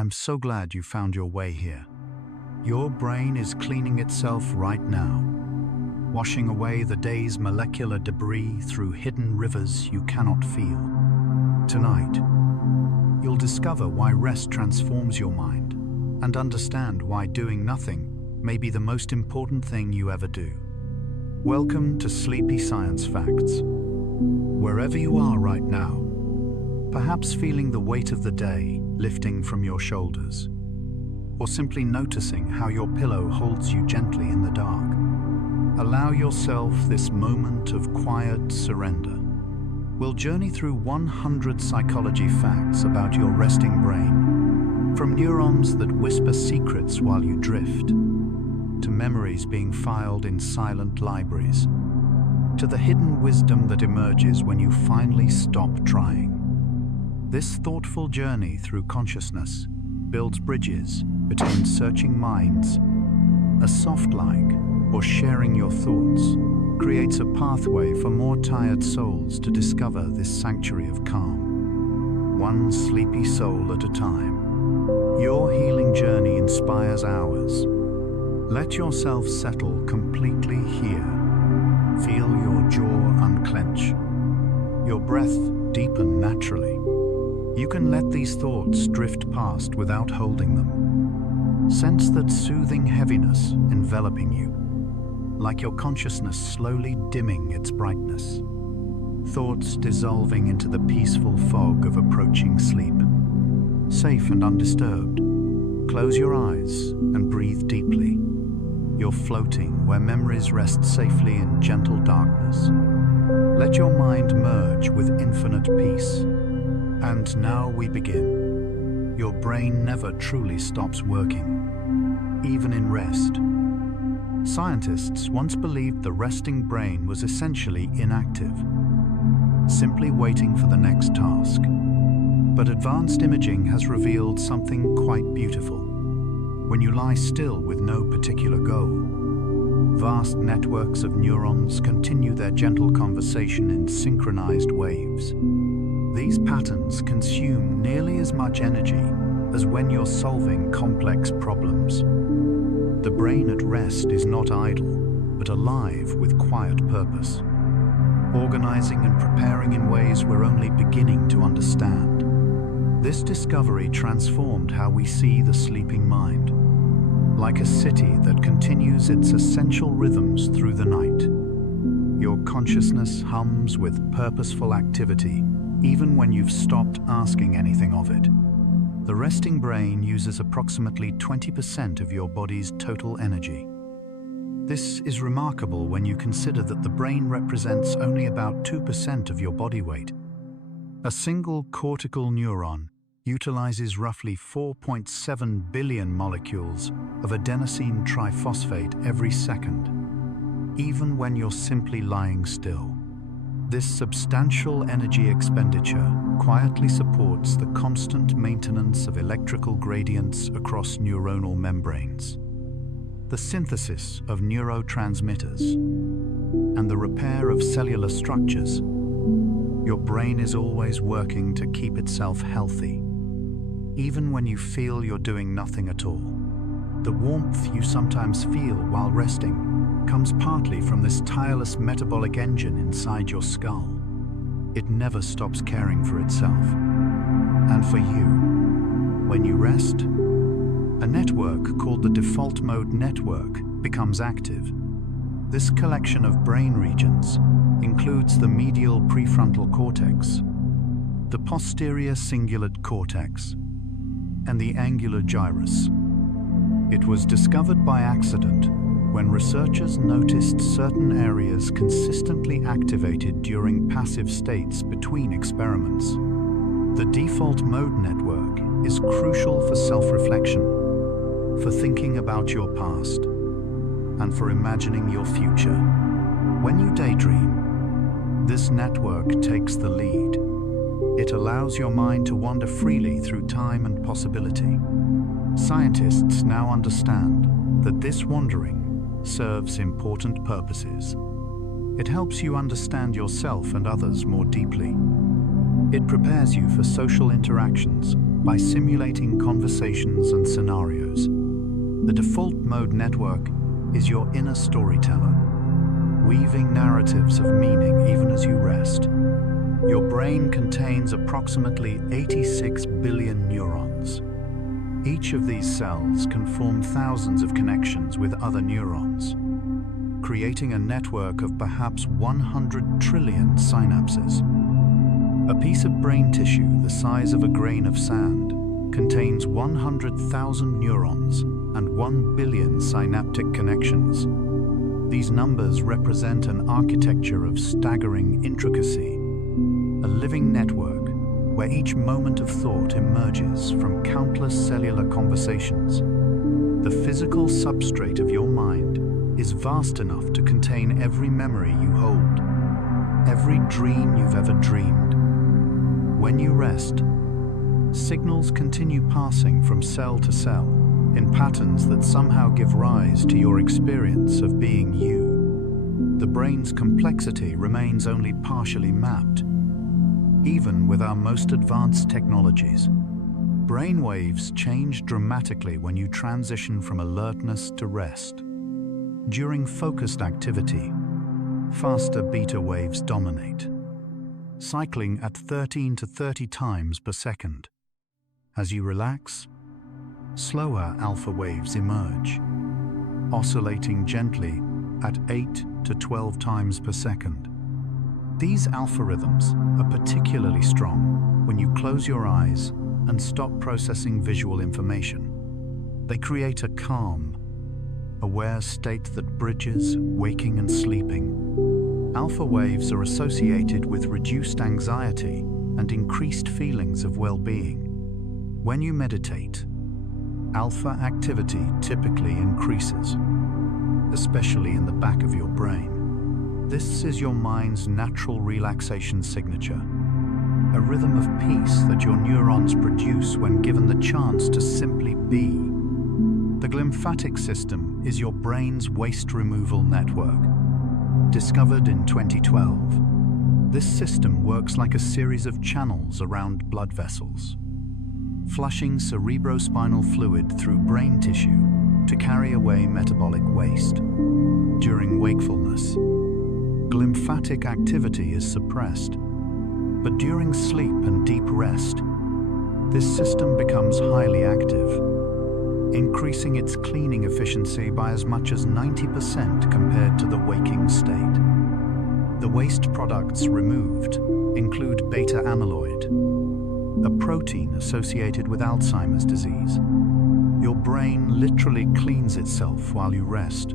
I'm so glad you found your way here. Your brain is cleaning itself right now, washing away the day's molecular debris through hidden rivers you cannot feel. Tonight, you'll discover why rest transforms your mind and understand why doing nothing may be the most important thing you ever do. Welcome to Sleepy Science Facts. Wherever you are right now, perhaps feeling the weight of the day lifting from your shoulders, or simply noticing how your pillow holds you gently in the dark, allow yourself this moment of quiet surrender. We'll journey through 100 psychology facts about your resting brain, from neurons that whisper secrets while you drift, to memories being filed in silent libraries, to the hidden wisdom that emerges when you finally stop trying. This thoughtful journey through consciousness builds bridges between searching minds. A soft like, or sharing your thoughts, creates a pathway for more tired souls to discover this sanctuary of calm, one sleepy soul at a time. Your healing journey inspires ours. Let yourself settle completely here. Feel your jaw unclench, your breath deepen naturally. You can let these thoughts drift past without holding them. Sense that soothing heaviness enveloping you, like your consciousness slowly dimming its brightness. Thoughts dissolving into the peaceful fog of approaching sleep. Safe and undisturbed, close your eyes and breathe deeply. You're floating where memories rest safely in gentle darkness. Let your mind merge with infinite peace. And now we begin. Your brain never truly stops working, even in rest. Scientists once believed the resting brain was essentially inactive, simply waiting for the next task. But advanced imaging has revealed something quite beautiful. When you lie still with no particular goal, vast networks of neurons continue their gentle conversation in synchronized waves. These patterns consume nearly as much energy as when you're solving complex problems. The brain at rest is not idle, but alive with quiet purpose, organizing and preparing in ways we're only beginning to understand. This discovery transformed how we see the sleeping mind, like a city that continues its essential rhythms through the night. Your consciousness hums with purposeful activity, even when you've stopped asking anything of it. The resting brain uses approximately 20% of your body's total energy. This is remarkable when you consider that the brain represents only about 2% of your body weight. A single cortical neuron utilizes roughly 4.7 billion molecules of adenosine triphosphate every second, even when you're simply lying still. This substantial energy expenditure quietly supports the constant maintenance of electrical gradients across neuronal membranes, the synthesis of neurotransmitters, and the repair of cellular structures. Your brain is always working to keep itself healthy, even when you feel you're doing nothing at all. The warmth you sometimes feel while resting comes partly from this tireless metabolic engine inside your skull. It never stops caring for itself. And for you, when you rest, a network called the default mode network becomes active. This collection of brain regions includes the medial prefrontal cortex, the posterior cingulate cortex, and the angular gyrus. It was discovered by accident when researchers noticed certain areas consistently activated during passive states between experiments. The default mode network is crucial for self-reflection, for thinking about your past, and for imagining your future. When you daydream, this network takes the lead. It allows your mind to wander freely through time and possibility. Scientists now understand that this wandering serves important purposes. It helps you understand yourself and others more deeply. It prepares you for social interactions, by simulating conversations and scenarios. The default mode network is your inner storyteller, weaving narratives of meaning even as you rest. Your brain contains approximately 86 billion neurons. Each of these cells can form thousands of connections with other neurons, creating a network of perhaps 100 trillion synapses. A piece of brain tissue the size of a grain of sand contains 100,000 neurons and 1 billion synaptic connections. These numbers represent an architecture of staggering intricacy, a living network where each moment of thought emerges from countless cellular conversations. The physical substrate of your mind is vast enough to contain every memory you hold, every dream you've ever dreamed. When you rest, signals continue passing from cell to cell in patterns that somehow give rise to your experience of being you. The brain's complexity remains only partially mapped. Even with our most advanced technologies, brainwaves change dramatically when you transition from alertness to rest. During focused activity, faster beta waves dominate, cycling at 13 to 30 times per second. As you relax, slower alpha waves emerge, oscillating gently at 8 to 12 times per second. These alpha rhythms are particularly strong when you close your eyes and stop processing visual information. They create a calm, aware state that bridges waking and sleeping. Alpha waves are associated with reduced anxiety and increased feelings of well-being. When you meditate, alpha activity typically increases, especially in the back of your brain. This is your mind's natural relaxation signature, a rhythm of peace that your neurons produce when given the chance to simply be. The glymphatic system is your brain's waste removal network. Discovered in 2012, this system works like a series of channels around blood vessels, flushing cerebrospinal fluid through brain tissue to carry away metabolic waste. During wakefulness, glymphatic activity is suppressed, but during sleep and deep rest, this system becomes highly active, increasing its cleaning efficiency by as much as 90% compared to the waking state. The waste products removed include beta amyloid, a protein associated with Alzheimer's disease. Your brain literally cleans itself while you rest.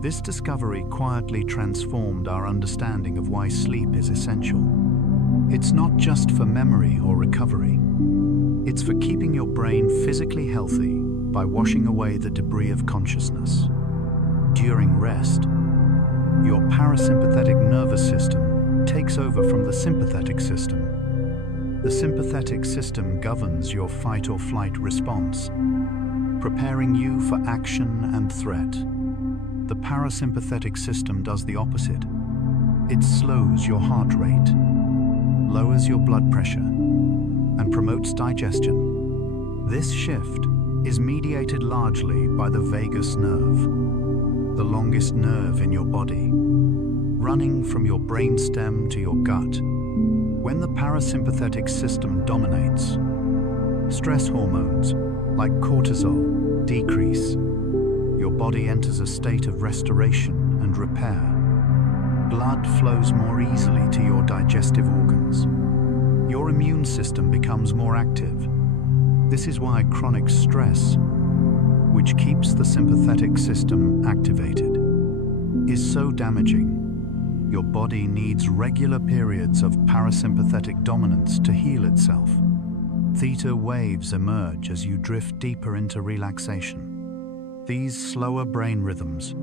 This discovery quietly transformed our understanding of why sleep is essential. It's not just for memory or recovery. It's for keeping your brain physically healthy by washing away the debris of consciousness. During rest, your parasympathetic nervous system takes over from the sympathetic system. The sympathetic system governs your fight or flight response, preparing you for action and threat. The parasympathetic system does the opposite. It slows your heart rate, lowers your blood pressure, and promotes digestion. This shift is mediated largely by the vagus nerve, the longest nerve in your body, running from your brainstem to your gut. When the parasympathetic system dominates, stress hormones like cortisol decrease. Your body enters a state of restoration and repair. Blood flows more easily to your digestive organs. Your immune system becomes more active. This is why chronic stress, which keeps the sympathetic system activated, is so damaging. Your body needs regular periods of parasympathetic dominance to heal itself. Theta waves emerge as you drift deeper into relaxation. These slower brain rhythms,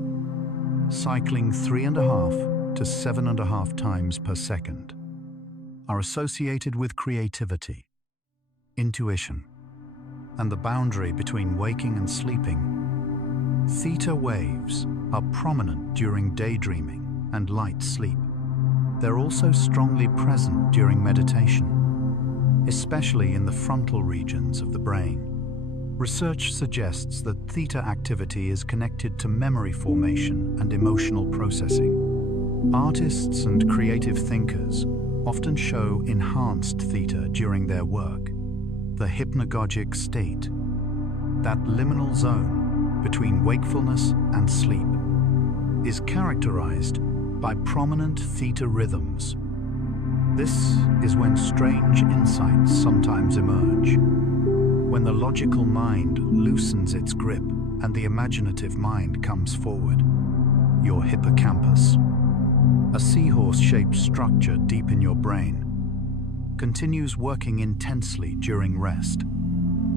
cycling 3.5 to 7.5 times per second, are associated with creativity, intuition, and the boundary between waking and sleeping. Theta waves are prominent during daydreaming and light sleep. They're also strongly present during meditation, especially in the frontal regions of the brain. Research suggests that theta activity is connected to memory formation and emotional processing. Artists and creative thinkers often show enhanced theta during their work. The hypnagogic state, that liminal zone between wakefulness and sleep, is characterized by prominent theta rhythms. This is when strange insights sometimes emerge, when the logical mind loosens its grip and the imaginative mind comes forward. Your hippocampus, a seahorse-shaped structure deep in your brain, continues working intensely during rest.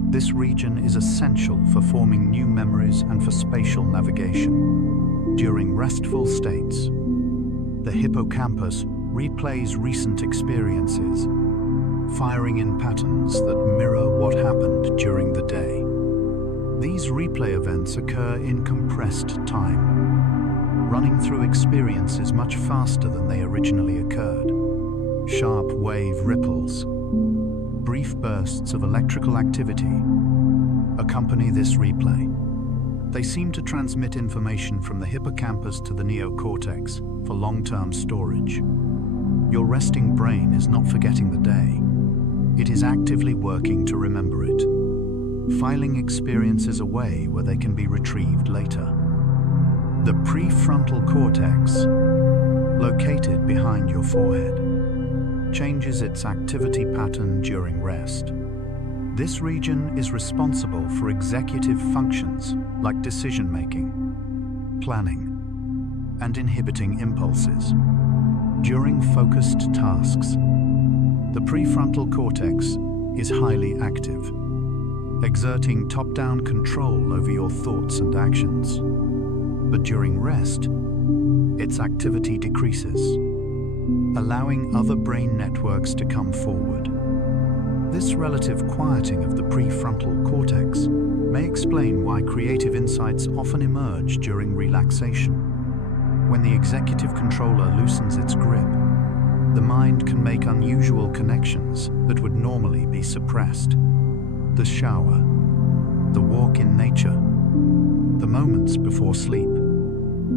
This region is essential for forming new memories and for spatial navigation. During restful states, the hippocampus replays recent experiences, firing in patterns that mirror what happened during the day. These replay events occur in compressed time, running through experiences much faster than they originally occurred. Sharp wave ripples, brief bursts of electrical activity accompany this replay. They seem to transmit information from the hippocampus to the neocortex for long-term storage. Your resting brain is not forgetting the day. It is actively working to remember it, filing experiences away where they can be retrieved later. The prefrontal cortex, located behind your forehead, changes its activity pattern during rest. This region is responsible for executive functions like decision-making, planning, and inhibiting impulses. During focused tasks, the prefrontal cortex is highly active, exerting top-down control over your thoughts and actions. But during rest, its activity decreases, allowing other brain networks to come forward. This relative quieting of the prefrontal cortex may explain why creative insights often emerge during relaxation. When the executive controller loosens its grip, the mind can make unusual connections that would normally be suppressed. The shower, the walk in nature, the moments before sleep.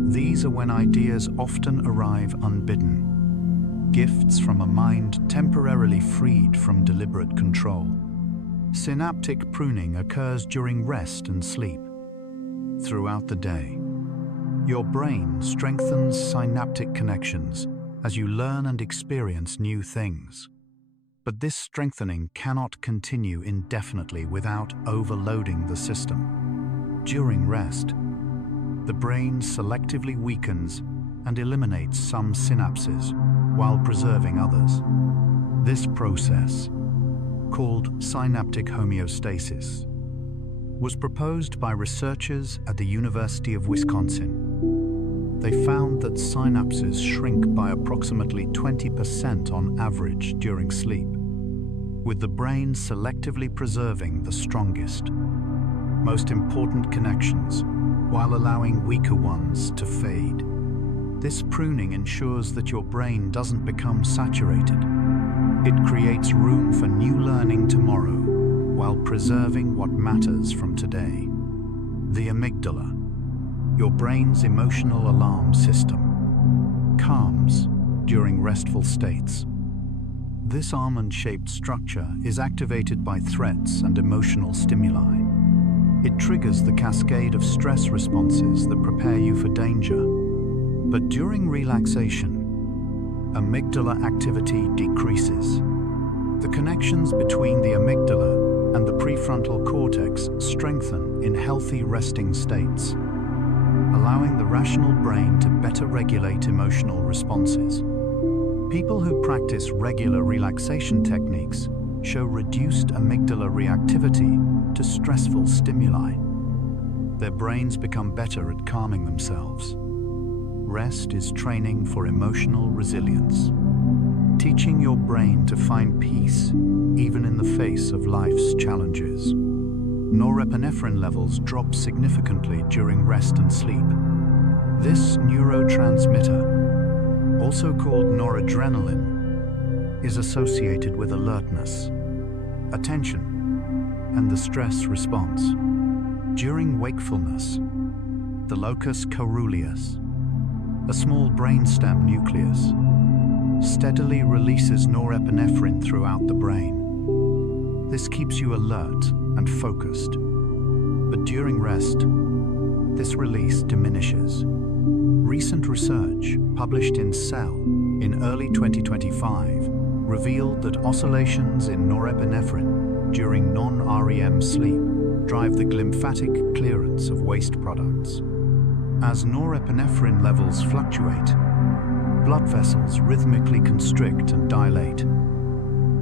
These are when ideas often arrive unbidden, gifts from a mind temporarily freed from deliberate control. Synaptic pruning occurs during rest and sleep. Throughout the day, your brain strengthens synaptic connections as you learn and experience new things. But this strengthening cannot continue indefinitely without overloading the system. During rest, the brain selectively weakens and eliminates some synapses while preserving others. This process, called synaptic homeostasis, was proposed by researchers at the University of Wisconsin. They found that synapses shrink by approximately 20% on average during sleep, with the brain selectively preserving the strongest, most important connections while allowing weaker ones to fade. This pruning ensures that your brain doesn't become saturated. It creates room for new learning tomorrow while preserving what matters from today. The amygdala, your brain's emotional alarm system, calms during restful states. This almond-shaped structure is activated by threats and emotional stimuli. It triggers the cascade of stress responses that prepare you for danger. But during relaxation, amygdala activity decreases. The connections between the amygdala and the prefrontal cortex strengthen in healthy resting states, allowing the rational brain to better regulate emotional responses. People who practice regular relaxation techniques show reduced amygdala reactivity to stressful stimuli. Their brains become better at calming themselves. Rest is training for emotional resilience, teaching your brain to find peace even in the face of life's challenges. Norepinephrine levels drop significantly during rest and sleep. This neurotransmitter, also called noradrenaline, is associated with alertness, attention, and the stress response. During wakefulness, the locus coeruleus, a small brainstem nucleus, steadily releases norepinephrine throughout the brain. This keeps you alert and focused. But during rest, this release diminishes. Recent research, published in Cell in early 2025, revealed that oscillations in norepinephrine during non-REM sleep drive the glymphatic clearance of waste products. As norepinephrine levels fluctuate, blood vessels rhythmically constrict and dilate,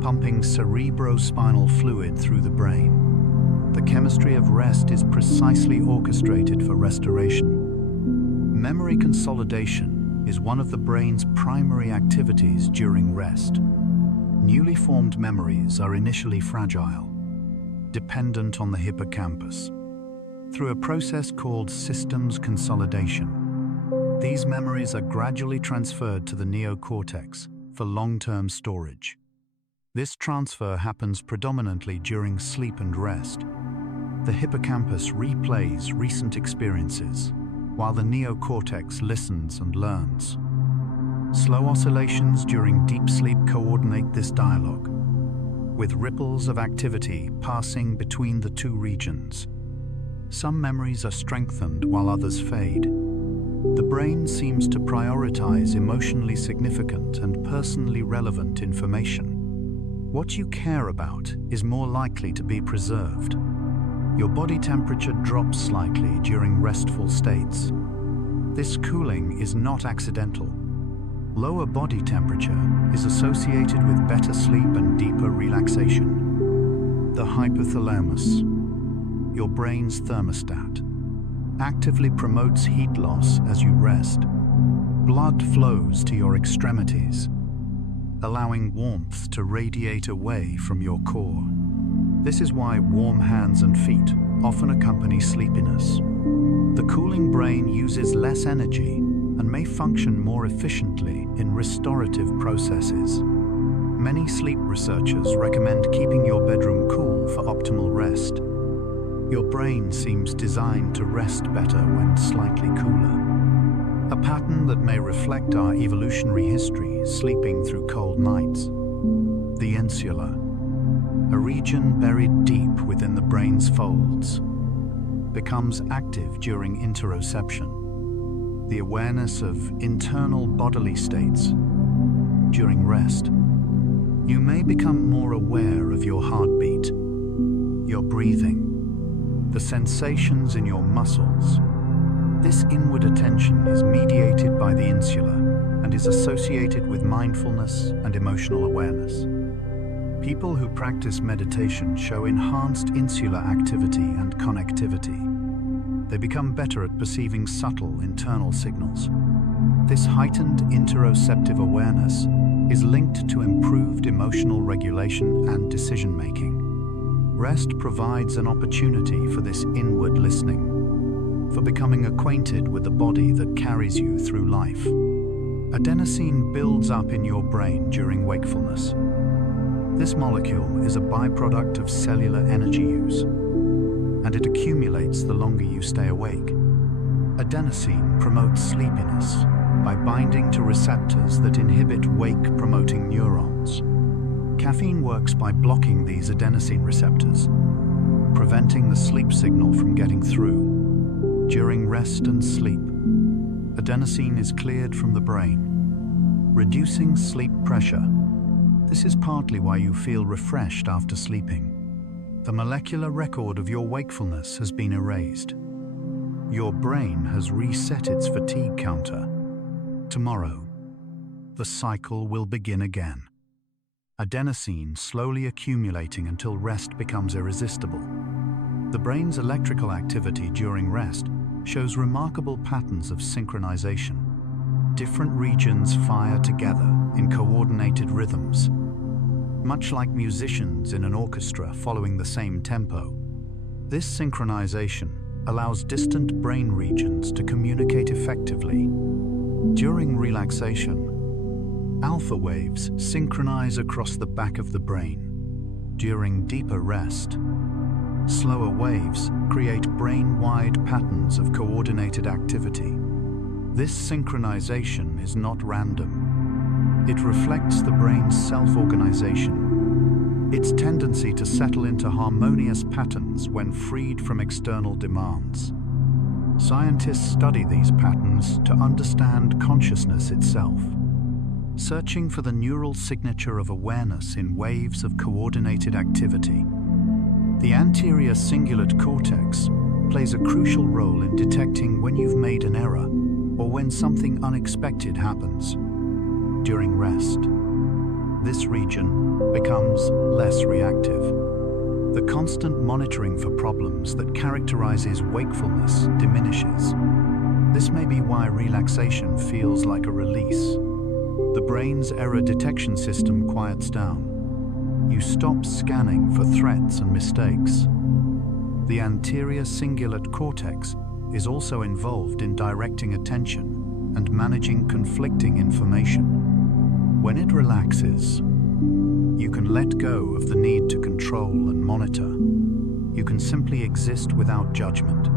pumping cerebrospinal fluid through the brain. The chemistry of rest is precisely orchestrated for restoration. Memory consolidation is one of the brain's primary activities during rest. Newly formed memories are initially fragile, dependent on the hippocampus. Through a process called systems consolidation, these memories are gradually transferred to the neocortex for long-term storage. This transfer happens predominantly during sleep and rest. The hippocampus replays recent experiences, while the neocortex listens and learns. Slow oscillations during deep sleep coordinate this dialogue, with ripples of activity passing between the two regions. Some memories are strengthened while others fade. The brain seems to prioritize emotionally significant and personally relevant information. What you care about is more likely to be preserved. Your body temperature drops slightly during restful states. This cooling is not accidental. Lower body temperature is associated with better sleep and deeper relaxation. The hypothalamus, your brain's thermostat, actively promotes heat loss as you rest. Blood flows to your extremities, allowing warmth to radiate away from your core. This is why warm hands and feet often accompany sleepiness. The cooling brain uses less energy and may function more efficiently in restorative processes. Many sleep researchers recommend keeping your bedroom cool for optimal rest. Your brain seems designed to rest better when slightly cooler, a pattern that may reflect our evolutionary history sleeping through cold nights. The insula, a region buried deep within the brain's folds, becomes active during interoception, the awareness of internal bodily states. During rest, you may become more aware of your heartbeat, your breathing, the sensations in your muscles. This inward attention is mediated by the insula and is associated with mindfulness and emotional awareness. People who practice meditation show enhanced insular activity and connectivity. They become better at perceiving subtle internal signals. This heightened interoceptive awareness is linked to improved emotional regulation and decision-making. Rest provides an opportunity for this inward listening, for becoming acquainted with the body that carries you through life. Adenosine builds up in your brain during wakefulness. This molecule is a byproduct of cellular energy use, and it accumulates the longer you stay awake. Adenosine promotes sleepiness by binding to receptors that inhibit wake-promoting neurons. Caffeine works by blocking these adenosine receptors, preventing the sleep signal from getting through. During rest and sleep, adenosine is cleared from the brain, reducing sleep pressure. This is partly why you feel refreshed after sleeping. The molecular record of your wakefulness has been erased. Your brain has reset its fatigue counter. Tomorrow, the cycle will begin again. Adenosine slowly accumulating until rest becomes irresistible. The brain's electrical activity during rest shows remarkable patterns of synchronization. Different regions fire together in coordinated rhythms, much like musicians in an orchestra following the same tempo. This synchronization allows distant brain regions to communicate effectively. During relaxation, alpha waves synchronize across the back of the brain, During deeper rest, slower waves create brain-wide patterns of coordinated activity. This synchronization is not random. It reflects the brain's self-organization, its tendency to settle into harmonious patterns when freed from external demands. Scientists study these patterns to understand consciousness itself, searching for the neural signature of awareness in waves of coordinated activity. The anterior cingulate cortex plays a crucial role in detecting when you've made an error or when something unexpected happens. During rest, this region becomes less reactive. The constant monitoring for problems that characterizes wakefulness diminishes. This may be why relaxation feels like a release. The brain's error detection system quiets down. You stop scanning for threats and mistakes. The anterior cingulate cortex is also involved in directing attention and managing conflicting information. When it relaxes, you can let go of the need to control and monitor. You can simply exist without judgment,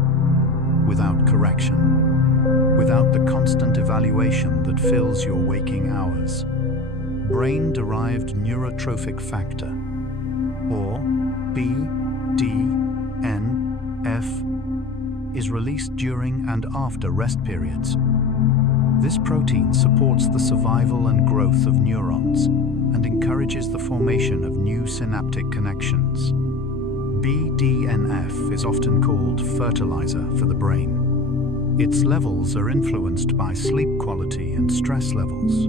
without correction, without the constant evaluation that fills your waking hours. Brain-derived neurotrophic factor, or BDNF, is released during and after rest periods. This protein supports the survival and growth of neurons and encourages the formation of new synaptic connections. BDNF is often called fertilizer for the brain. Its levels are influenced by sleep quality and stress levels.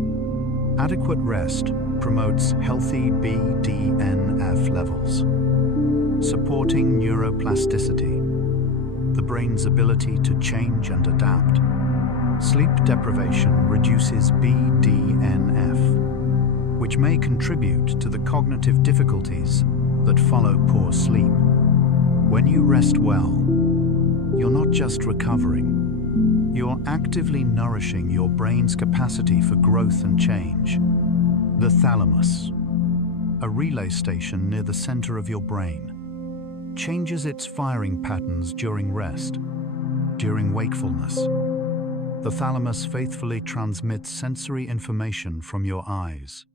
Adequate rest promotes healthy BDNF levels, supporting neuroplasticity, the brain's ability to change and adapt. Sleep deprivation reduces BDNF, which may contribute to the cognitive difficulties that follow poor sleep. When you rest well, you're not just recovering, you're actively nourishing your brain's capacity for growth and change. The thalamus, a relay station near the center of your brain, changes its firing patterns during rest. During wakefulness, the thalamus faithfully transmits sensory information from your eyes,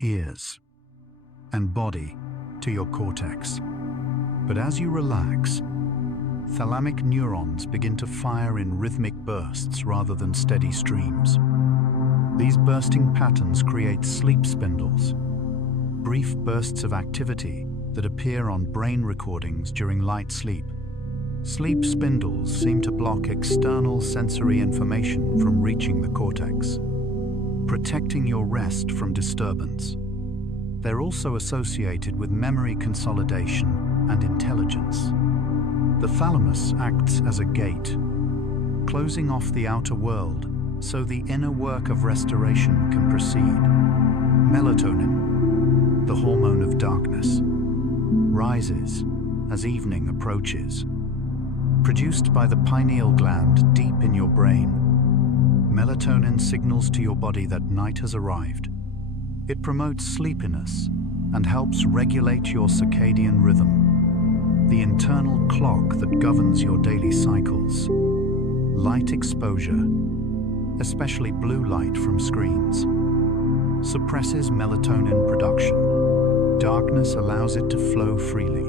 ears, and body to your cortex. But as you relax, thalamic neurons begin to fire in rhythmic bursts rather than steady streams. These bursting patterns create sleep spindles, brief bursts of activity that appear on brain recordings during light sleep. Sleep spindles seem to block external sensory information from reaching the cortex, protecting your rest from disturbance. They're also associated with memory consolidation and intelligence. The thalamus acts as a gate, closing off the outer world so the inner work of restoration can proceed. Melatonin, the hormone of darkness, rises as evening approaches. Produced by the pineal gland deep in your brain, melatonin signals to your body that night has arrived. It promotes sleepiness and helps regulate your circadian rhythm, the internal clock that governs your daily cycles. Light exposure, especially blue light from screens, suppresses melatonin production. Darkness allows it to flow freely.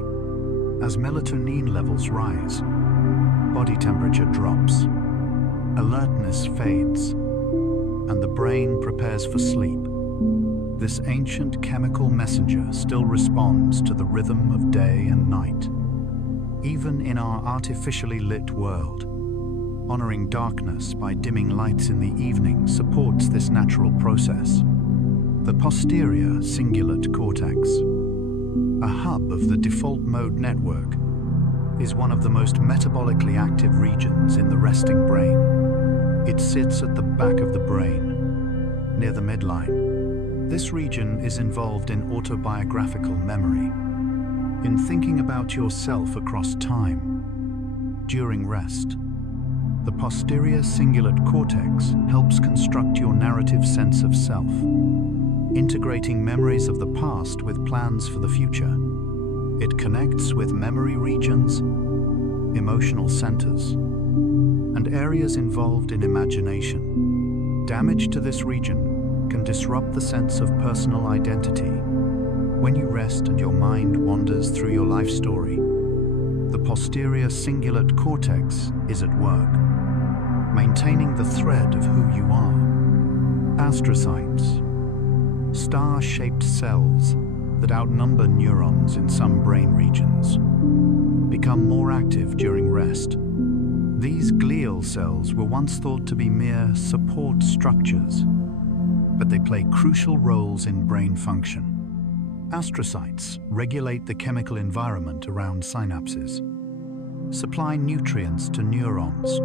As melatonin levels rise, body temperature drops, alertness fades, and the brain prepares for sleep. This ancient chemical messenger still responds to the rhythm of day and night, even in our artificially lit world. Honoring darkness by dimming lights in the evening supports this natural process. The posterior cingulate cortex, a hub of the default mode network, is one of the most metabolically active regions in the resting brain. It sits at the back of the brain, near the midline. This region is involved in autobiographical memory, in thinking about yourself across time. During rest, the posterior cingulate cortex helps construct your narrative sense of self. integrating memories of the past with plans for the future. It connects with memory regions, emotional centers, and areas involved in imagination. Damage to this region can disrupt the sense of personal identity. When you rest and your mind wanders through your life story, the posterior cingulate cortex is at work, maintaining the thread of who you are. Astrocytes, star-shaped cells that outnumber neurons in some brain regions, become more active during rest. These glial cells were once thought to be mere support structures, but they play crucial roles in brain function. Astrocytes regulate the chemical environment around synapses, supply nutrients to neurons,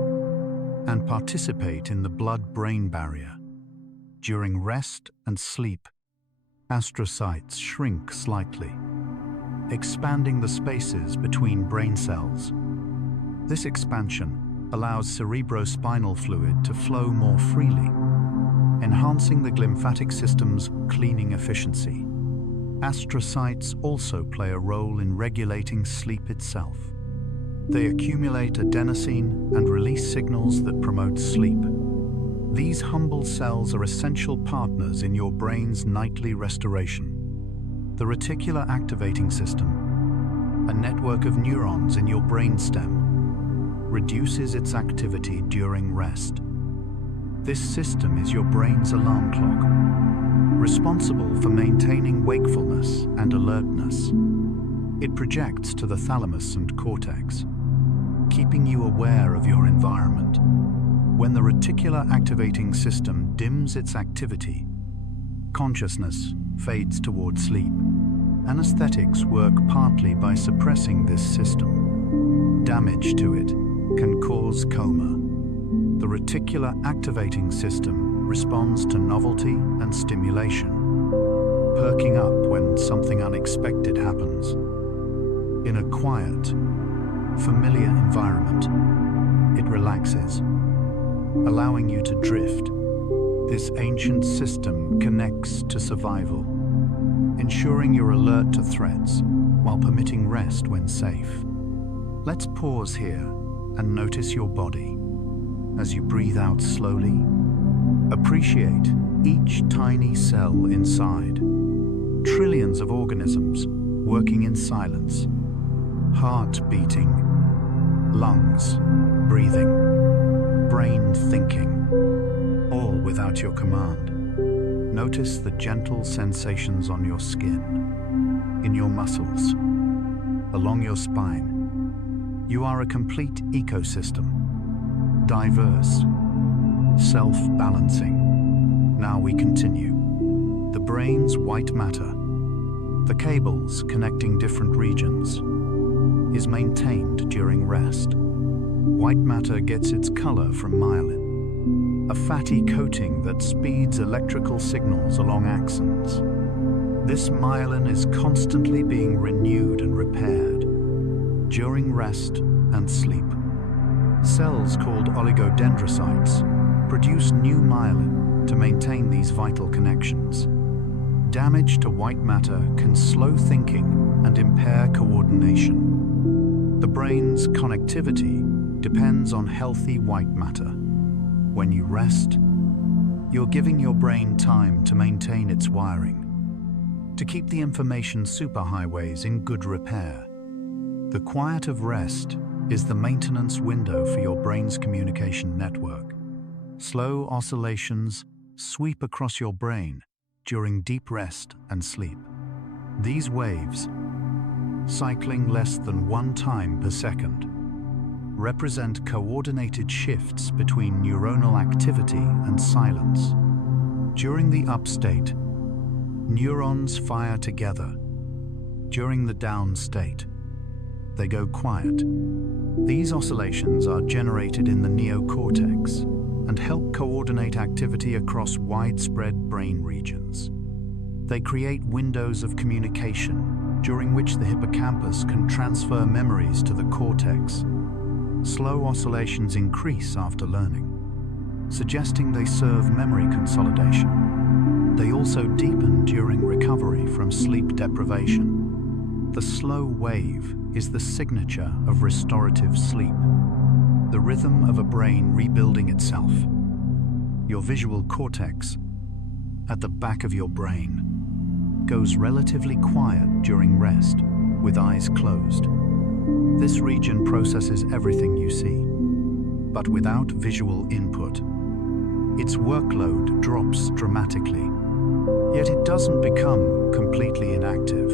and participate in the blood-brain barrier. During rest and sleep, astrocytes shrink slightly, expanding the spaces between brain cells. This expansion allows cerebrospinal fluid to flow more freely, enhancing the glymphatic system's cleaning efficiency. Astrocytes also play a role in regulating sleep itself. They accumulate adenosine and release signals that promote sleep. These humble cells are essential partners in your brain's nightly restoration. The reticular activating system, a network of neurons in your brainstem, reduces its activity during rest. This system is your brain's alarm clock, responsible for maintaining wakefulness and alertness. It projects to the thalamus and cortex, keeping you aware of your environment. When the reticular activating system dims its activity, consciousness fades toward sleep. Anesthetics work partly by suppressing this system. Damage to it can cause coma. The reticular activating system responds to novelty and stimulation, perking up when something unexpected happens. In a quiet, familiar environment, it relaxes, allowing you to drift. This ancient system connects to survival, ensuring you're alert to threats while permitting rest when safe. Let's pause here and notice your body. As you breathe out slowly, appreciate each tiny cell inside. Trillions of organisms working in silence. Heart beating, lungs breathing, brain thinking, all without your command. Notice the gentle sensations on your skin, in your muscles, along your spine. You are a complete ecosystem, diverse, self-balancing. Now we continue. The brain's white matter, the cables connecting different regions, is maintained during rest. White matter gets its color from myelin, a fatty coating that speeds electrical signals along axons. This myelin is constantly being renewed and repaired during rest and sleep. Cells called oligodendrocytes produce new myelin to maintain these vital connections. Damage to white matter can slow thinking and impair coordination. The brain's connectivity depends on healthy white matter. When you rest, you're giving your brain time to maintain its wiring, to keep the information superhighways in good repair. The quiet of rest is the maintenance window for your brain's communication network. Slow oscillations sweep across your brain during deep rest and sleep. These waves, cycling less than 1 time per second, represent coordinated shifts between neuronal activity and silence. During the up state, neurons fire together. During the down state, they go quiet. These oscillations are generated in the neocortex and help coordinate activity across widespread brain regions. They create windows of communication during which the hippocampus can transfer memories to the cortex. Slow oscillations increase after learning, suggesting they serve memory consolidation. They also deepen during recovery from sleep deprivation. The slow wave is the signature of restorative sleep, the rhythm of a brain rebuilding itself. Your visual cortex, at the back of your brain, goes relatively quiet during rest, with eyes closed. This region processes everything you see, but without visual input. Its workload drops dramatically, yet it doesn't become completely inactive.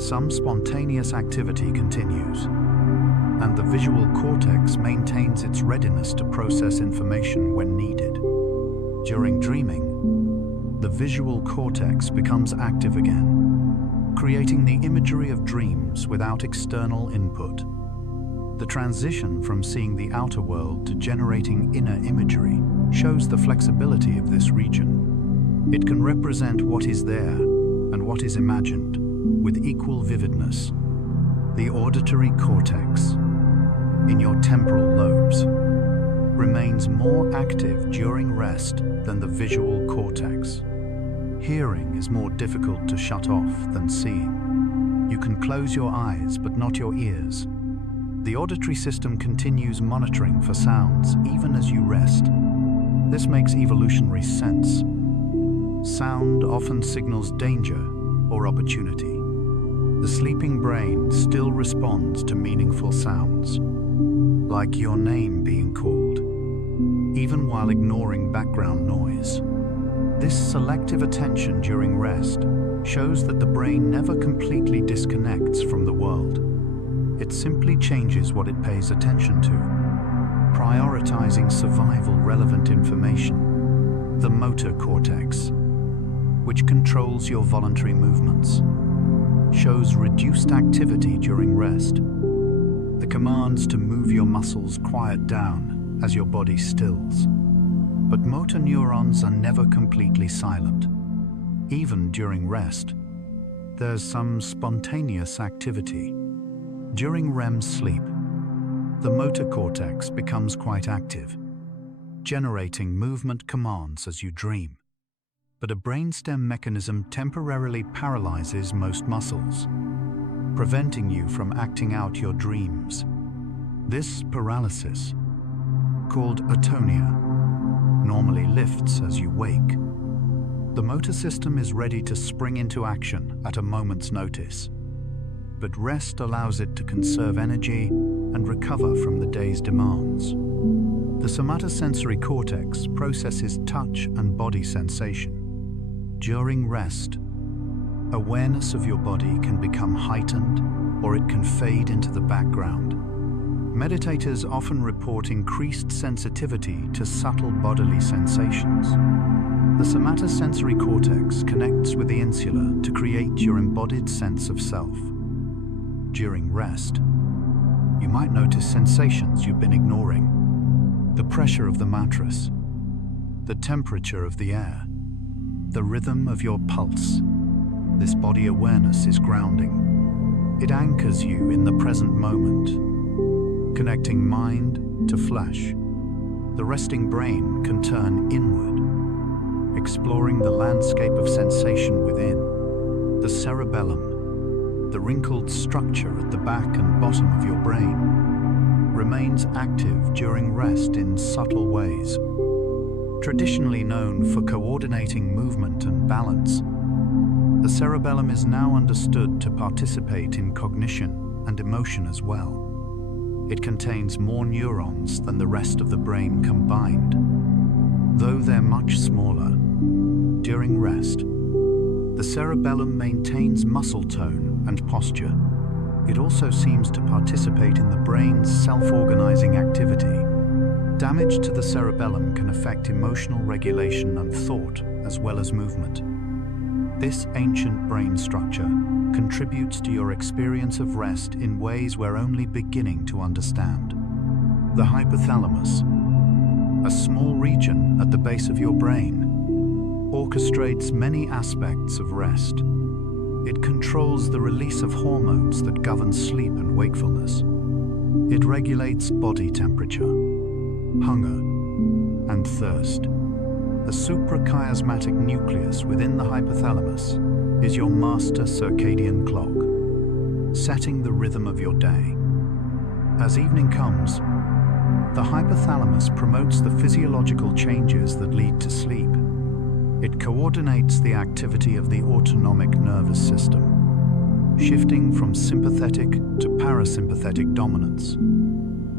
Some spontaneous activity continues, and the visual cortex maintains its readiness to process information when needed. During dreaming, the visual cortex becomes active again, creating the imagery of dreams without external input. The transition from seeing the outer world to generating inner imagery shows the flexibility of this region. It can represent what is there and what is imagined with equal vividness. The auditory cortex, in your temporal lobes, remains more active during rest than the visual cortex. Hearing is more difficult to shut off than seeing. You can close your eyes, but not your ears. The auditory system continues monitoring for sounds even as you rest. This makes evolutionary sense. Sound often signals danger or opportunity. The sleeping brain still responds to meaningful sounds, like your name being called, even while ignoring background noise. This selective attention during rest shows that the brain never completely disconnects from the world. It simply changes what it pays attention to, prioritizing survival-relevant information. The motor cortex, which controls your voluntary movements, shows reduced activity during rest. The commands to move your muscles quiet down as your body stills. But motor neurons are never completely silent. Even during rest, there's some spontaneous activity. During REM sleep, the motor cortex becomes quite active, generating movement commands as you dream. But a brainstem mechanism temporarily paralyzes most muscles, preventing you from acting out your dreams. This paralysis, called atonia, normally lifts as you wake. The motor system is ready to spring into action at a moment's notice, but rest allows it to conserve energy and recover from the day's demands. The somatosensory cortex processes touch and body sensation. During rest, awareness of your body can become heightened or it can fade into the background. Meditators often report increased sensitivity to subtle bodily sensations. The somatosensory cortex connects with the insula to create your embodied sense of self. During rest, you might notice sensations you've been ignoring. The pressure of the mattress, the temperature of the air, the rhythm of your pulse. This body awareness is grounding. It anchors you in the present moment, connecting mind to flesh. The resting brain can turn inward, exploring the landscape of sensation within. The cerebellum, the wrinkled structure at the back and bottom of your brain, remains active during rest in subtle ways. Traditionally known for coordinating movement and balance, the cerebellum is now understood to participate in cognition and emotion as well. It contains more neurons than the rest of the brain combined. Though they're much smaller, during rest, the cerebellum maintains muscle tone and posture. It also seems to participate in the brain's self-organizing activity. Damage to the cerebellum can affect emotional regulation and thought, as well as movement. This ancient brain structure contributes to your experience of rest in ways we're only beginning to understand. The hypothalamus, a small region at the base of your brain, orchestrates many aspects of rest. It controls the release of hormones that govern sleep and wakefulness. It regulates body temperature, hunger, and thirst. The suprachiasmatic nucleus within the hypothalamus is your master circadian clock, setting the rhythm of your day. As evening comes, the hypothalamus promotes the physiological changes that lead to sleep. It coordinates the activity of the autonomic nervous system, shifting from sympathetic to parasympathetic dominance.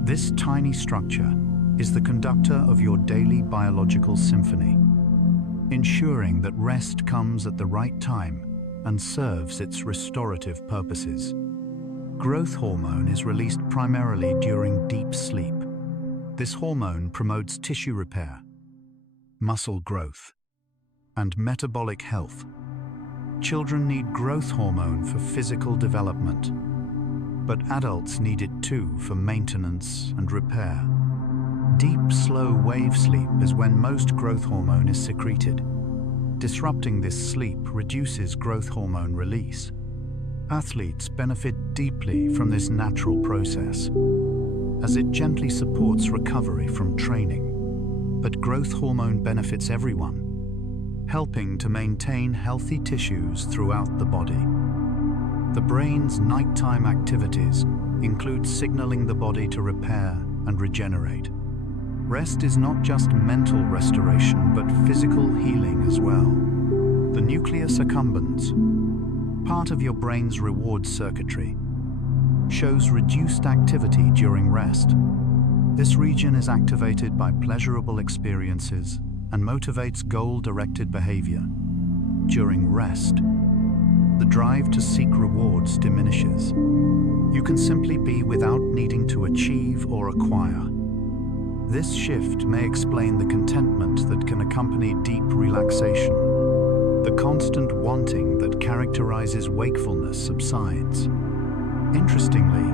This tiny structure is the conductor of your daily biological symphony, ensuring that rest comes at the right time and serves its restorative purposes. Growth hormone is released primarily during deep sleep. This hormone promotes tissue repair, muscle growth, and metabolic health. Children need growth hormone for physical development, but adults need it too for maintenance and repair. Deep, slow wave sleep is when most growth hormone is secreted. Disrupting this sleep reduces growth hormone release. Athletes benefit deeply from this natural process, as it gently supports recovery from training. But growth hormone benefits everyone, helping to maintain healthy tissues throughout the body. The brain's nighttime activities include signaling the body to repair and regenerate. Rest is not just mental restoration, but physical healing as well. The nucleus accumbens, part of your brain's reward circuitry, shows reduced activity during rest. This region is activated by pleasurable experiences and motivates goal-directed behavior. During rest, the drive to seek rewards diminishes. You can simply be without needing to achieve or acquire. This shift may explain the contentment that can accompany deep relaxation. The constant wanting that characterizes wakefulness subsides. Interestingly,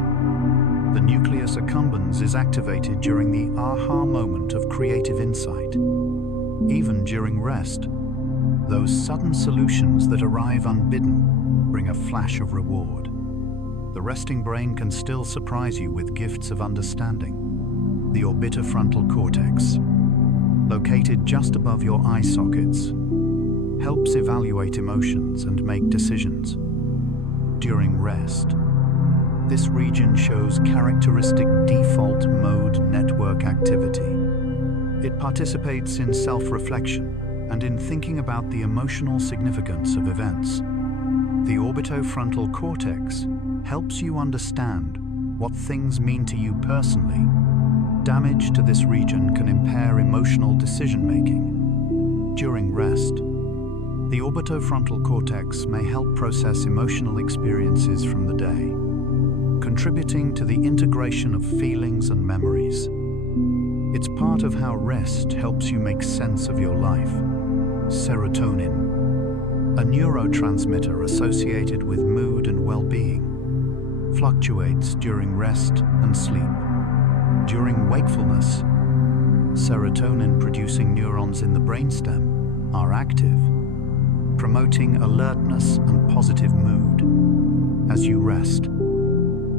the nucleus accumbens is activated during the aha moment of creative insight. Even during rest, those sudden solutions that arrive unbidden bring a flash of reward. The resting brain can still surprise you with gifts of understanding. The orbitofrontal cortex, located just above your eye sockets, helps evaluate emotions and make decisions. During rest, this region shows characteristic default mode network activity. It participates in self-reflection and in thinking about the emotional significance of events. The orbitofrontal cortex helps you understand what things mean to you personally. Damage to this region can impair emotional decision-making. During rest, the orbitofrontal cortex may help process emotional experiences from the day, contributing to the integration of feelings and memories. It's part of how rest helps you make sense of your life. Serotonin, a neurotransmitter associated with mood and well-being, fluctuates during rest and sleep. During wakefulness, serotonin-producing neurons in the brainstem are active, promoting alertness and positive mood. As you rest,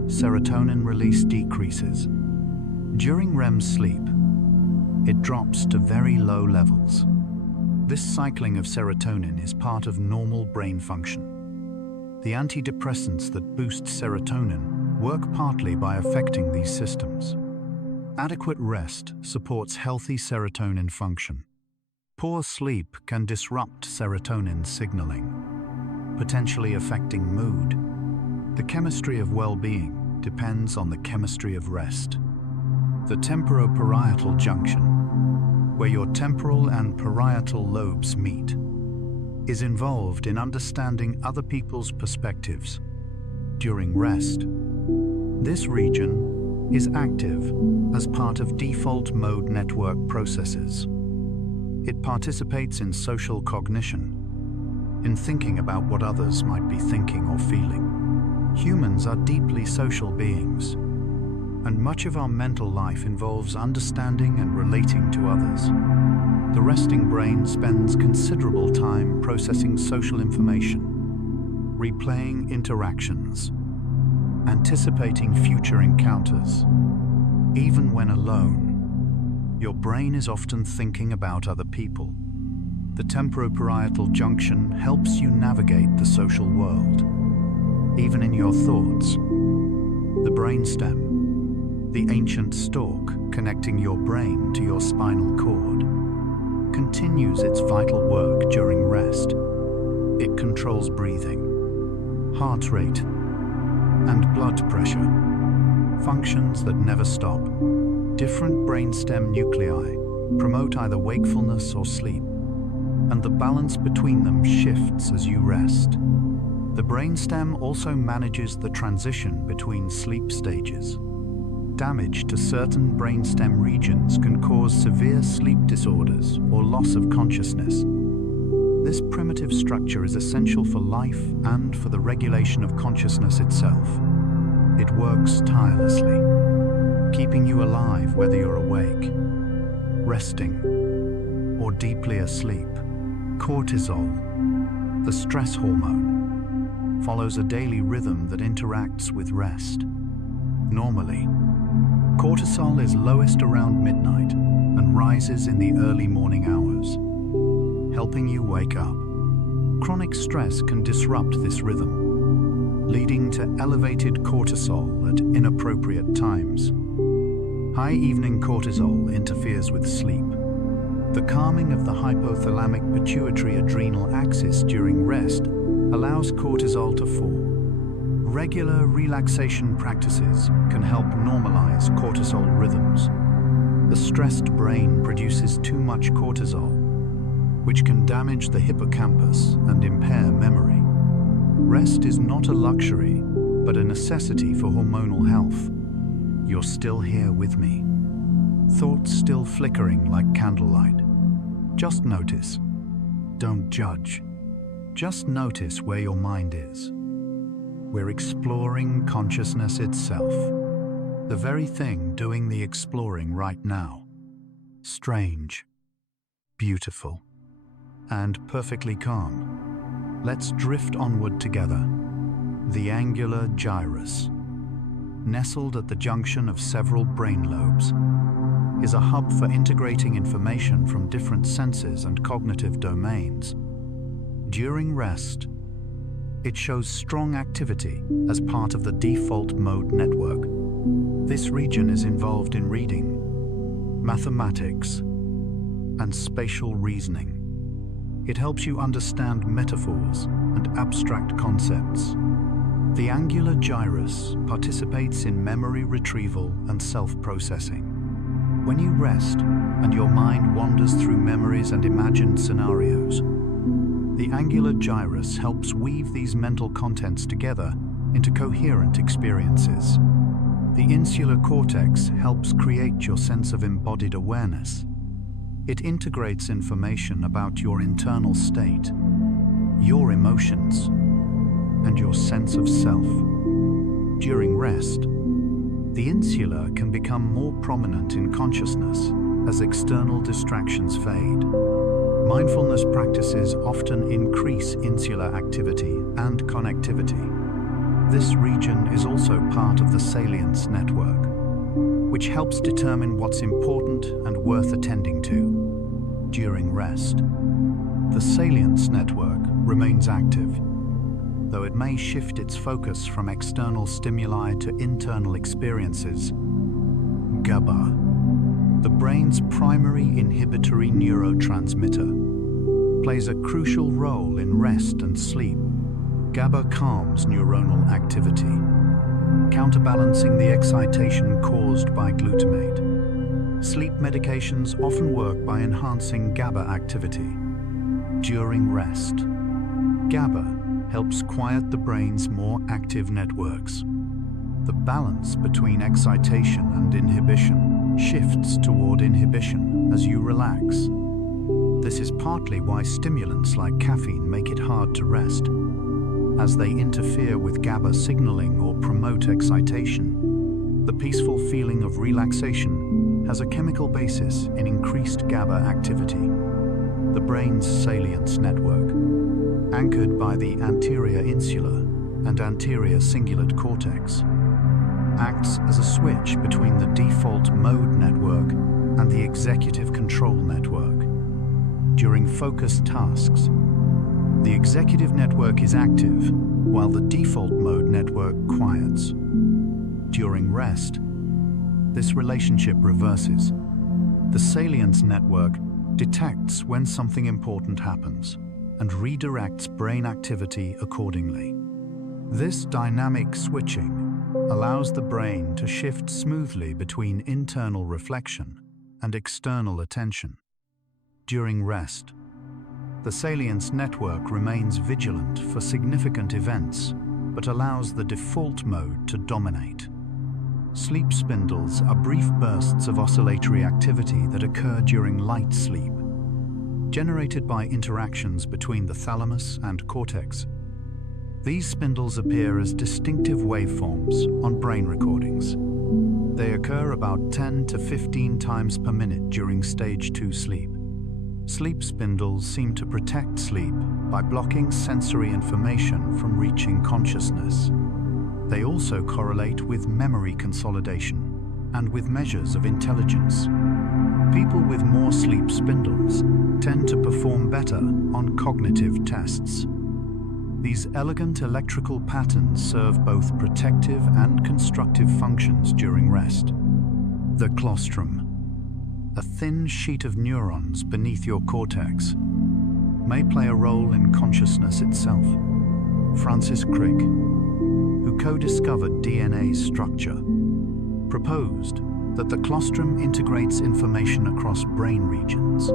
serotonin release decreases. During REM sleep, it drops to very low levels. This cycling of serotonin is part of normal brain function. The antidepressants that boost serotonin work partly by affecting these systems. Adequate rest supports healthy serotonin function. Poor sleep can disrupt serotonin signaling, potentially affecting mood. The chemistry of well-being depends on the chemistry of rest. The temporoparietal junction, where your temporal and parietal lobes meet, is involved in understanding other people's perspectives. During rest, this region is active as part of default mode network processes. It participates in social cognition, in thinking about what others might be thinking or feeling. Humans are deeply social beings, and much of our mental life involves understanding and relating to others. The resting brain spends considerable time processing social information, replaying interactions, anticipating future encounters. Even when alone, your brain is often thinking about other people, The temporoparietal junction helps you navigate the social world, even in your thoughts. The brainstem, the ancient stalk connecting your brain to your spinal cord, continues its vital work during rest. It controls breathing, heart rate, and blood pressure, functions that never stop. Different brainstem nuclei promote either wakefulness or sleep, and the balance between them shifts as you rest. The brainstem also manages the transition between sleep stages. Damage to certain brainstem regions can cause severe sleep disorders or loss of consciousness. This primitive structure is essential for life and for the regulation of consciousness itself. It works tirelessly, keeping you alive whether you're awake, resting, or deeply asleep. Cortisol, the stress hormone, follows a daily rhythm that interacts with rest. Normally, cortisol is lowest around midnight and rises in the early morning hours, helping you wake up. Chronic stress can disrupt this rhythm, leading to elevated cortisol at inappropriate times. High evening cortisol interferes with sleep. The calming of the hypothalamic pituitary adrenal axis during rest allows cortisol to fall. Regular relaxation practices can help normalize cortisol rhythms. The stressed brain produces too much cortisol, which can damage the hippocampus and impair memory. Rest is not a luxury, but a necessity for hormonal health. You're still here with me. Thoughts still flickering like candlelight. Just notice. Don't judge. Just notice where your mind is. We're exploring consciousness itself. The very thing doing the exploring right now. Strange, beautiful, and perfectly calm. Let's drift onward together. The angular gyrus, nestled at the junction of several brain lobes, is a hub for integrating information from different senses and cognitive domains. During rest, it shows strong activity as part of the default mode network. This region is involved in reading, mathematics, and spatial reasoning. It helps you understand metaphors and abstract concepts. The angular gyrus participates in memory retrieval and self-processing. When you rest and your mind wanders through memories and imagined scenarios, the angular gyrus helps weave these mental contents together into coherent experiences. The insular cortex helps create your sense of embodied awareness. It integrates information about your internal state, your emotions, and your sense of self. During rest, the insula can become more prominent in consciousness as external distractions fade. Mindfulness practices often increase insular activity and connectivity. This region is also part of the salience network, which helps determine what's important and worth attending to. During rest, the salience network remains active, though it may shift its focus from external stimuli to internal experiences. GABA, the brain's primary inhibitory neurotransmitter, plays a crucial role in rest and sleep. GABA calms neuronal activity, counterbalancing the excitation caused by glutamate. Sleep medications often work by enhancing GABA activity. During rest, GABA helps quiet the brain's more active networks. The balance between excitation and inhibition shifts toward inhibition as you relax. This is partly why stimulants like caffeine make it hard to rest, as they interfere with GABA signaling or promote excitation. The peaceful feeling of relaxation has a chemical basis in increased GABA activity. The brain's salience network, anchored by the anterior insula and anterior cingulate cortex, acts as a switch between the default mode network and the executive control network. during focused tasks. The executive network is active, while the default mode network quiets. During rest, this relationship reverses. The salience network detects when something important happens and redirects brain activity accordingly. This dynamic switching allows the brain to shift smoothly between internal reflection and external attention. During rest, the salience network remains vigilant for significant events, but allows the default mode to dominate. Sleep spindles are brief bursts of oscillatory activity that occur during light sleep, generated by interactions between the thalamus and cortex. These spindles appear as distinctive waveforms on brain recordings. They occur about 10 to 15 times per minute during stage 2 sleep. Sleep spindles seem to protect sleep by blocking sensory information from reaching consciousness. They also correlate with memory consolidation and with measures of intelligence. People with more sleep spindles tend to perform better on cognitive tests. These elegant electrical patterns serve both protective and constructive functions during rest. The claustrum, a thin sheet of neurons beneath your cortex, may play a role in consciousness itself. Francis Crick, who co-discovered DNA structure, proposed that the claustrum integrates information across brain regions.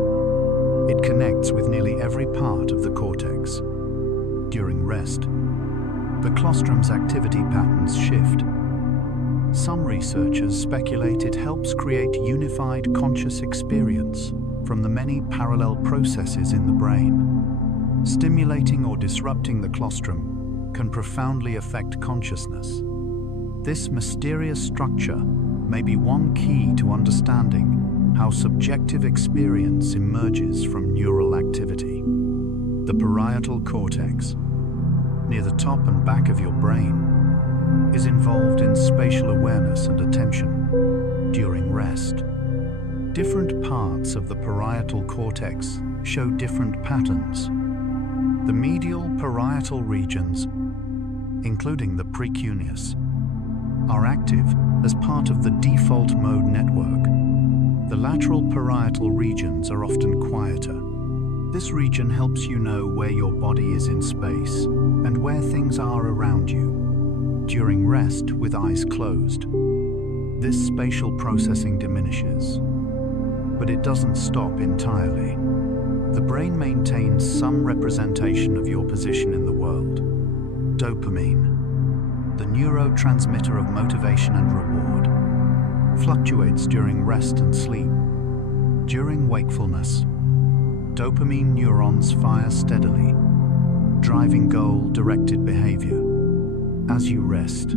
It connects with nearly every part of the cortex. During rest, the claustrum's activity patterns shift. Some researchers speculate it helps create unified conscious experience from the many parallel processes in the brain. Stimulating or disrupting the claustrum can profoundly affect consciousness. This mysterious structure may be one key to understanding how subjective experience emerges from neural activity. The parietal cortex, near the top and back of your brain, is involved in spatial awareness and attention. During rest, different parts of the parietal cortex show different patterns. The medial parietal regions, including the precuneus, are active as part of the default mode network. The lateral parietal regions are often quieter. This region helps you know where your body is in space and where things are around you. During rest with eyes closed, this spatial processing diminishes, but it doesn't stop entirely. The brain maintains some representation of your position in the world. Dopamine, the neurotransmitter of motivation and reward, fluctuates during rest and sleep. During wakefulness, dopamine neurons fire steadily, driving goal-directed behavior. As you rest,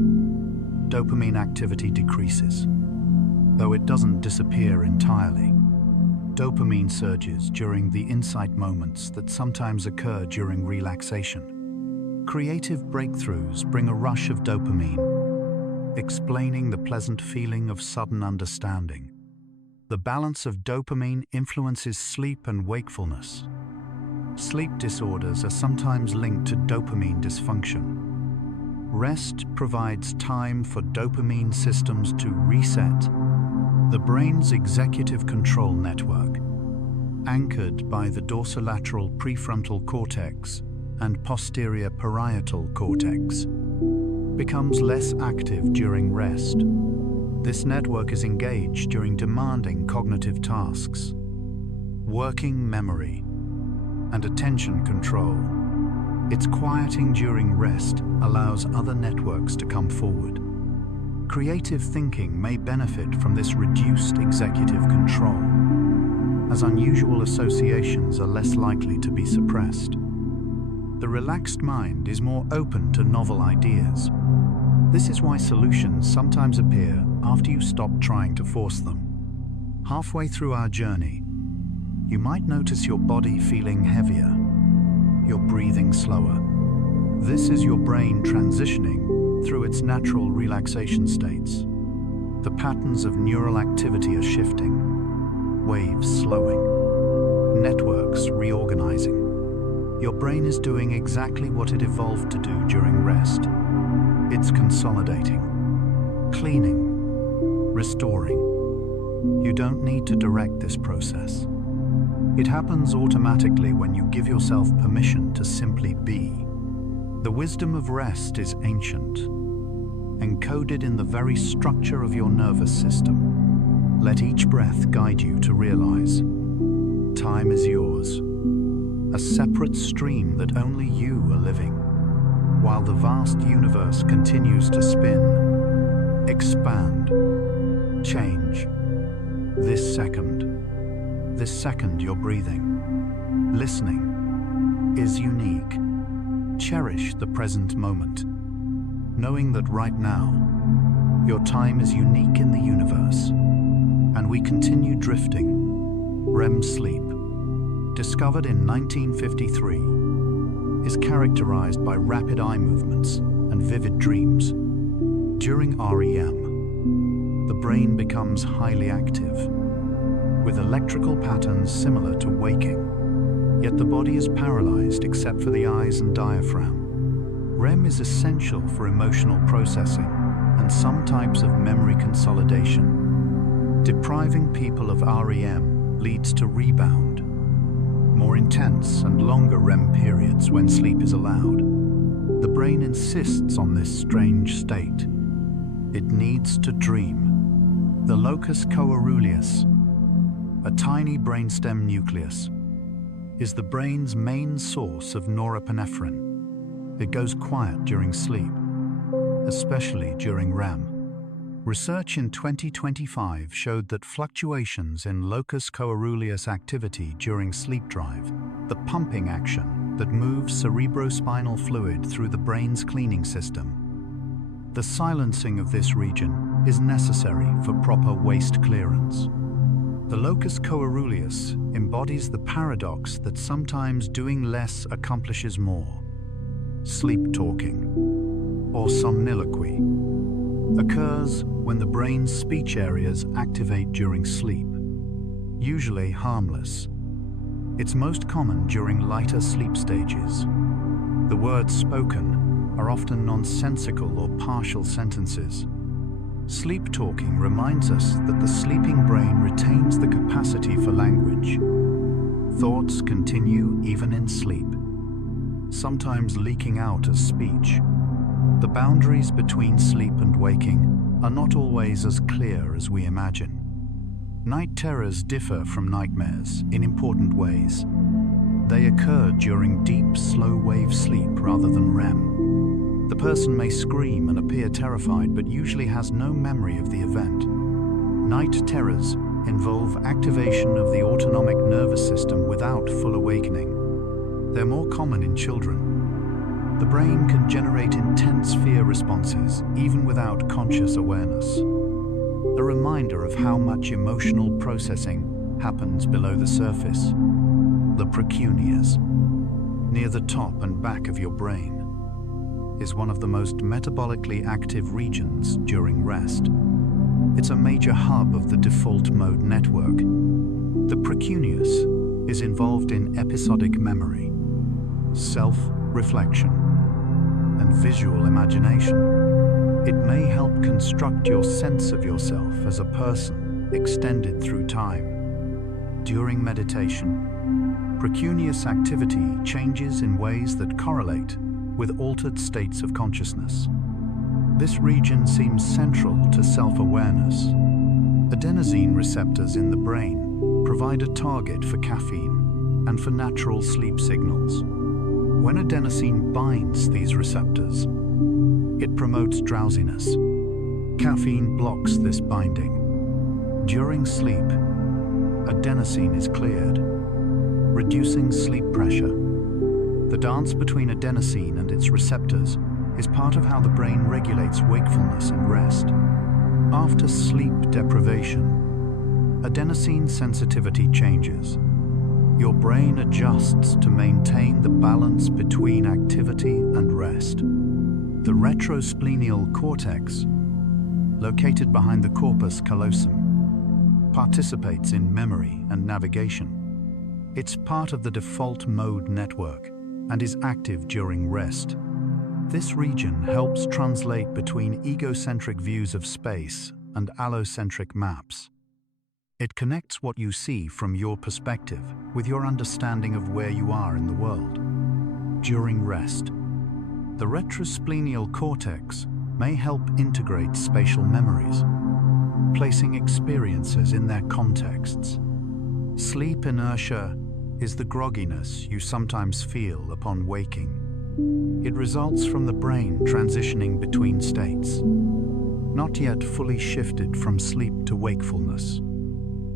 dopamine activity decreases, though it doesn't disappear entirely. Dopamine surges during the insight moments that sometimes occur during relaxation. Creative breakthroughs bring a rush of dopamine, explaining the pleasant feeling of sudden understanding. The balance of dopamine influences sleep and wakefulness. Sleep disorders are sometimes linked to dopamine dysfunction. Rest provides time for dopamine systems to reset. The brain's executive control network, anchored by the dorsolateral prefrontal cortex and posterior parietal cortex, becomes less active during rest. This network is engaged during demanding cognitive tasks, working memory, and attention control. Its quieting during rest allows other networks to come forward. Creative thinking may benefit from this reduced executive control, as unusual associations are less likely to be suppressed. The relaxed mind is more open to novel ideas. This is why solutions sometimes appear after you stop trying to force them. Halfway through our journey, you might notice your body feeling heavier, your breathing slower. This is your brain transitioning through its natural relaxation states. The patterns of neural activity are shifting, waves slowing. networks reorganizing. Your brain is doing exactly what it evolved to do during rest. It's consolidating, cleaning, restoring. You don't need to direct this process. It happens automatically when you give yourself permission to simply be. The wisdom of rest is ancient, encoded in the very structure of your nervous system. Let each breath guide you to realize time is yours, a separate stream that only you are living, while the vast universe continues to spin, expand, change. This second you're breathing, listening, is unique. Cherish the present moment, knowing that right now, your time is unique in the universe, and we continue drifting. REM sleep, discovered in 1953, is characterized by rapid eye movements and vivid dreams. During REM, the brain becomes highly active, with electrical patterns similar to waking, yet the body is paralyzed except for the eyes and diaphragm. REM is essential for emotional processing and some types of memory consolidation. Depriving people of REM leads to rebound, more intense and longer REM periods when sleep is allowed. The brain insists on this strange state. It needs to dream. The locus coeruleus, a tiny brainstem nucleus, is the brain's main source of norepinephrine. It goes quiet during sleep, especially during REM. Research in 2025 showed that fluctuations in locus coeruleus activity during sleep drive, the pumping action that moves cerebrospinal fluid through the brain's cleaning system. The silencing of this region is necessary for proper waste clearance. The locus coeruleus embodies the paradox that sometimes doing less accomplishes more. Sleep talking, or somniloquy, occurs when the brain's speech areas activate during sleep, usually harmless. It's most common during lighter sleep stages. The words spoken are often nonsensical or partial sentences. Sleep talking reminds us that the sleeping brain retains the capacity for language. Thoughts continue even in sleep, sometimes leaking out as speech. The boundaries between sleep and waking are not always as clear as we imagine. Night terrors differ from nightmares in important ways. They occur during deep, slow-wave sleep rather than REM. The person may scream and appear terrified, but usually has no memory of the event. Night terrors involve activation of the autonomic nervous system without full awakening. They're more common in children. The brain can generate intense fear responses even without conscious awareness. A reminder of how much emotional processing happens below the surface. The precuneus, near the top and back of your brain, is one of the most metabolically active regions during rest. It's a major hub of the default mode network. The precuneus is involved in episodic memory, self-reflection, and visual imagination. It may help construct your sense of yourself as a person extended through time. During meditation, precuneus activity changes in ways that correlate with altered states of consciousness. This region seems central to self-awareness. Adenosine receptors in the brain provide a target for caffeine and for natural sleep signals. When adenosine binds these receptors, it promotes drowsiness. Caffeine blocks this binding. During sleep, adenosine is cleared, reducing sleep pressure. The dance between adenosine and its receptors is part of how the brain regulates wakefulness and rest. After sleep deprivation, adenosine sensitivity changes. Your brain adjusts to maintain the balance between activity and rest. The retrosplenial cortex, located behind the corpus callosum, participates in memory and navigation. It's part of the default mode network and is active during rest. This region helps translate between egocentric views of space and allocentric maps. It connects what you see from your perspective with your understanding of where you are in the world. During rest, the retrosplenial cortex may help integrate spatial memories, placing experiences in their contexts. Sleep inertia is the grogginess you sometimes feel upon waking. It results from the brain transitioning between states, not yet fully shifted from sleep to wakefulness.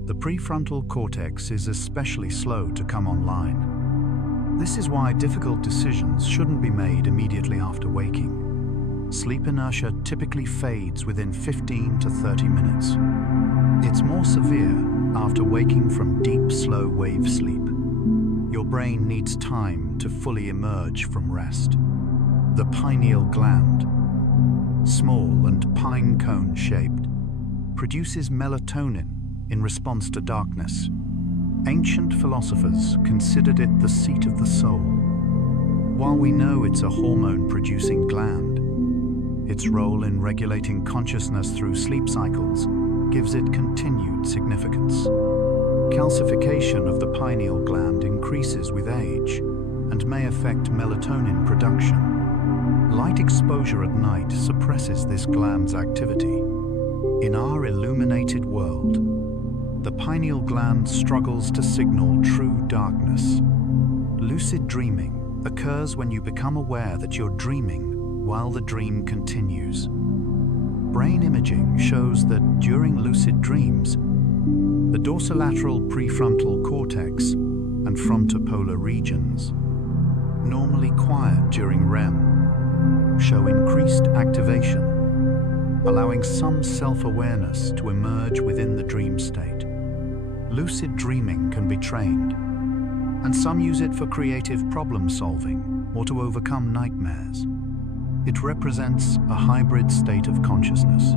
The prefrontal cortex is especially slow to come online. This is why difficult decisions shouldn't be made immediately after waking. Sleep inertia typically fades within 15 to 30 minutes. It's more severe after waking from deep, slow wave sleep. Your brain needs time to fully emerge from rest. The pineal gland, small and pine cone shaped, produces melatonin in response to darkness. Ancient philosophers considered it the seat of the soul. While we know it's a hormone-producing gland, its role in regulating consciousness through sleep cycles gives it continued significance. Calcification of the pineal gland increases with age and may affect melatonin production. Light exposure at night suppresses this gland's activity. In our illuminated world, the pineal gland struggles to signal true darkness. Lucid dreaming occurs when you become aware that you're dreaming while the dream continues. Brain imaging shows that during lucid dreams, the dorsolateral prefrontal cortex and frontopolar regions, normally quiet during REM, show increased activation, allowing some self-awareness to emerge within the dream state. Lucid dreaming can be trained, and some use it for creative problem-solving or to overcome nightmares. It represents a hybrid state of consciousness,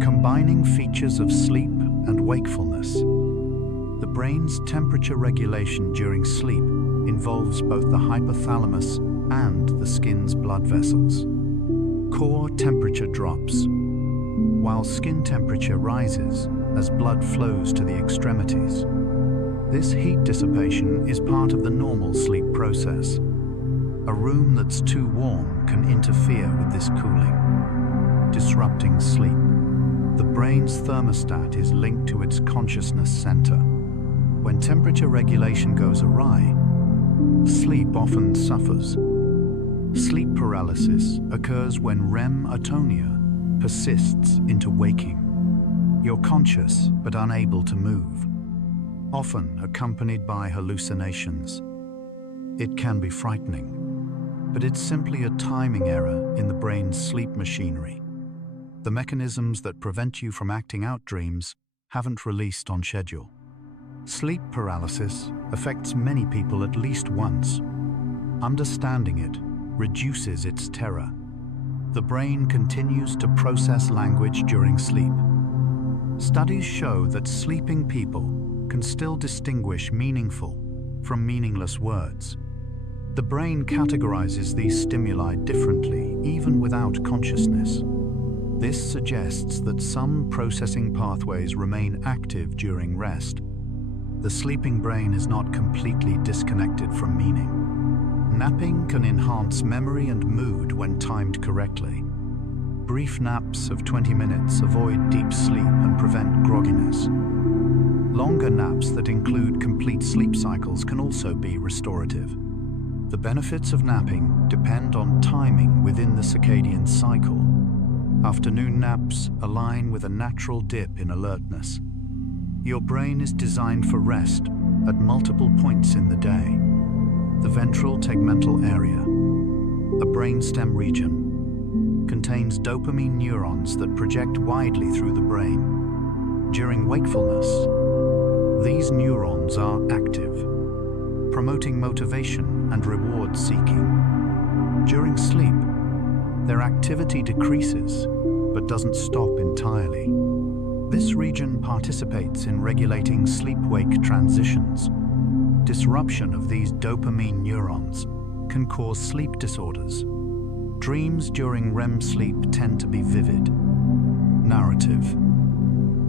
combining features of sleep and wakefulness. The brain's temperature regulation during sleep involves both the hypothalamus and the skin's blood vessels. Core temperature drops, while skin temperature rises as blood flows to the extremities. This heat dissipation is part of the normal sleep process. A room that's too warm can interfere with this cooling, disrupting sleep. The brain's thermostat is linked to its consciousness center. When temperature regulation goes awry, sleep often suffers. Sleep paralysis occurs when REM atonia persists into waking. You're conscious but unable to move, often accompanied by hallucinations. It can be frightening, but it's simply a timing error in the brain's sleep machinery. The mechanisms that prevent you from acting out dreams haven't released on schedule. Sleep paralysis affects many people at least once. Understanding it reduces its terror. The brain continues to process language during sleep. Studies show that sleeping people can still distinguish meaningful from meaningless words. The brain categorizes these stimuli differently, even without consciousness. This suggests that some processing pathways remain active during rest. The sleeping brain is not completely disconnected from meaning. Napping can enhance memory and mood when timed correctly. Brief naps of 20 minutes avoid deep sleep and prevent grogginess. Longer naps that include complete sleep cycles can also be restorative. The benefits of napping depend on timing within the circadian cycle. Afternoon naps align with a natural dip in alertness. Your brain is designed for rest at multiple points in the day. The ventral tegmental area, a brainstem region, contains dopamine neurons that project widely through the brain. During wakefulness, these neurons are active, promoting motivation and reward seeking. During sleep, their activity decreases but doesn't stop entirely. This region participates in regulating sleep-wake transitions. Disruption of these dopamine neurons can cause sleep disorders. Dreams during REM sleep tend to be vivid, narrative,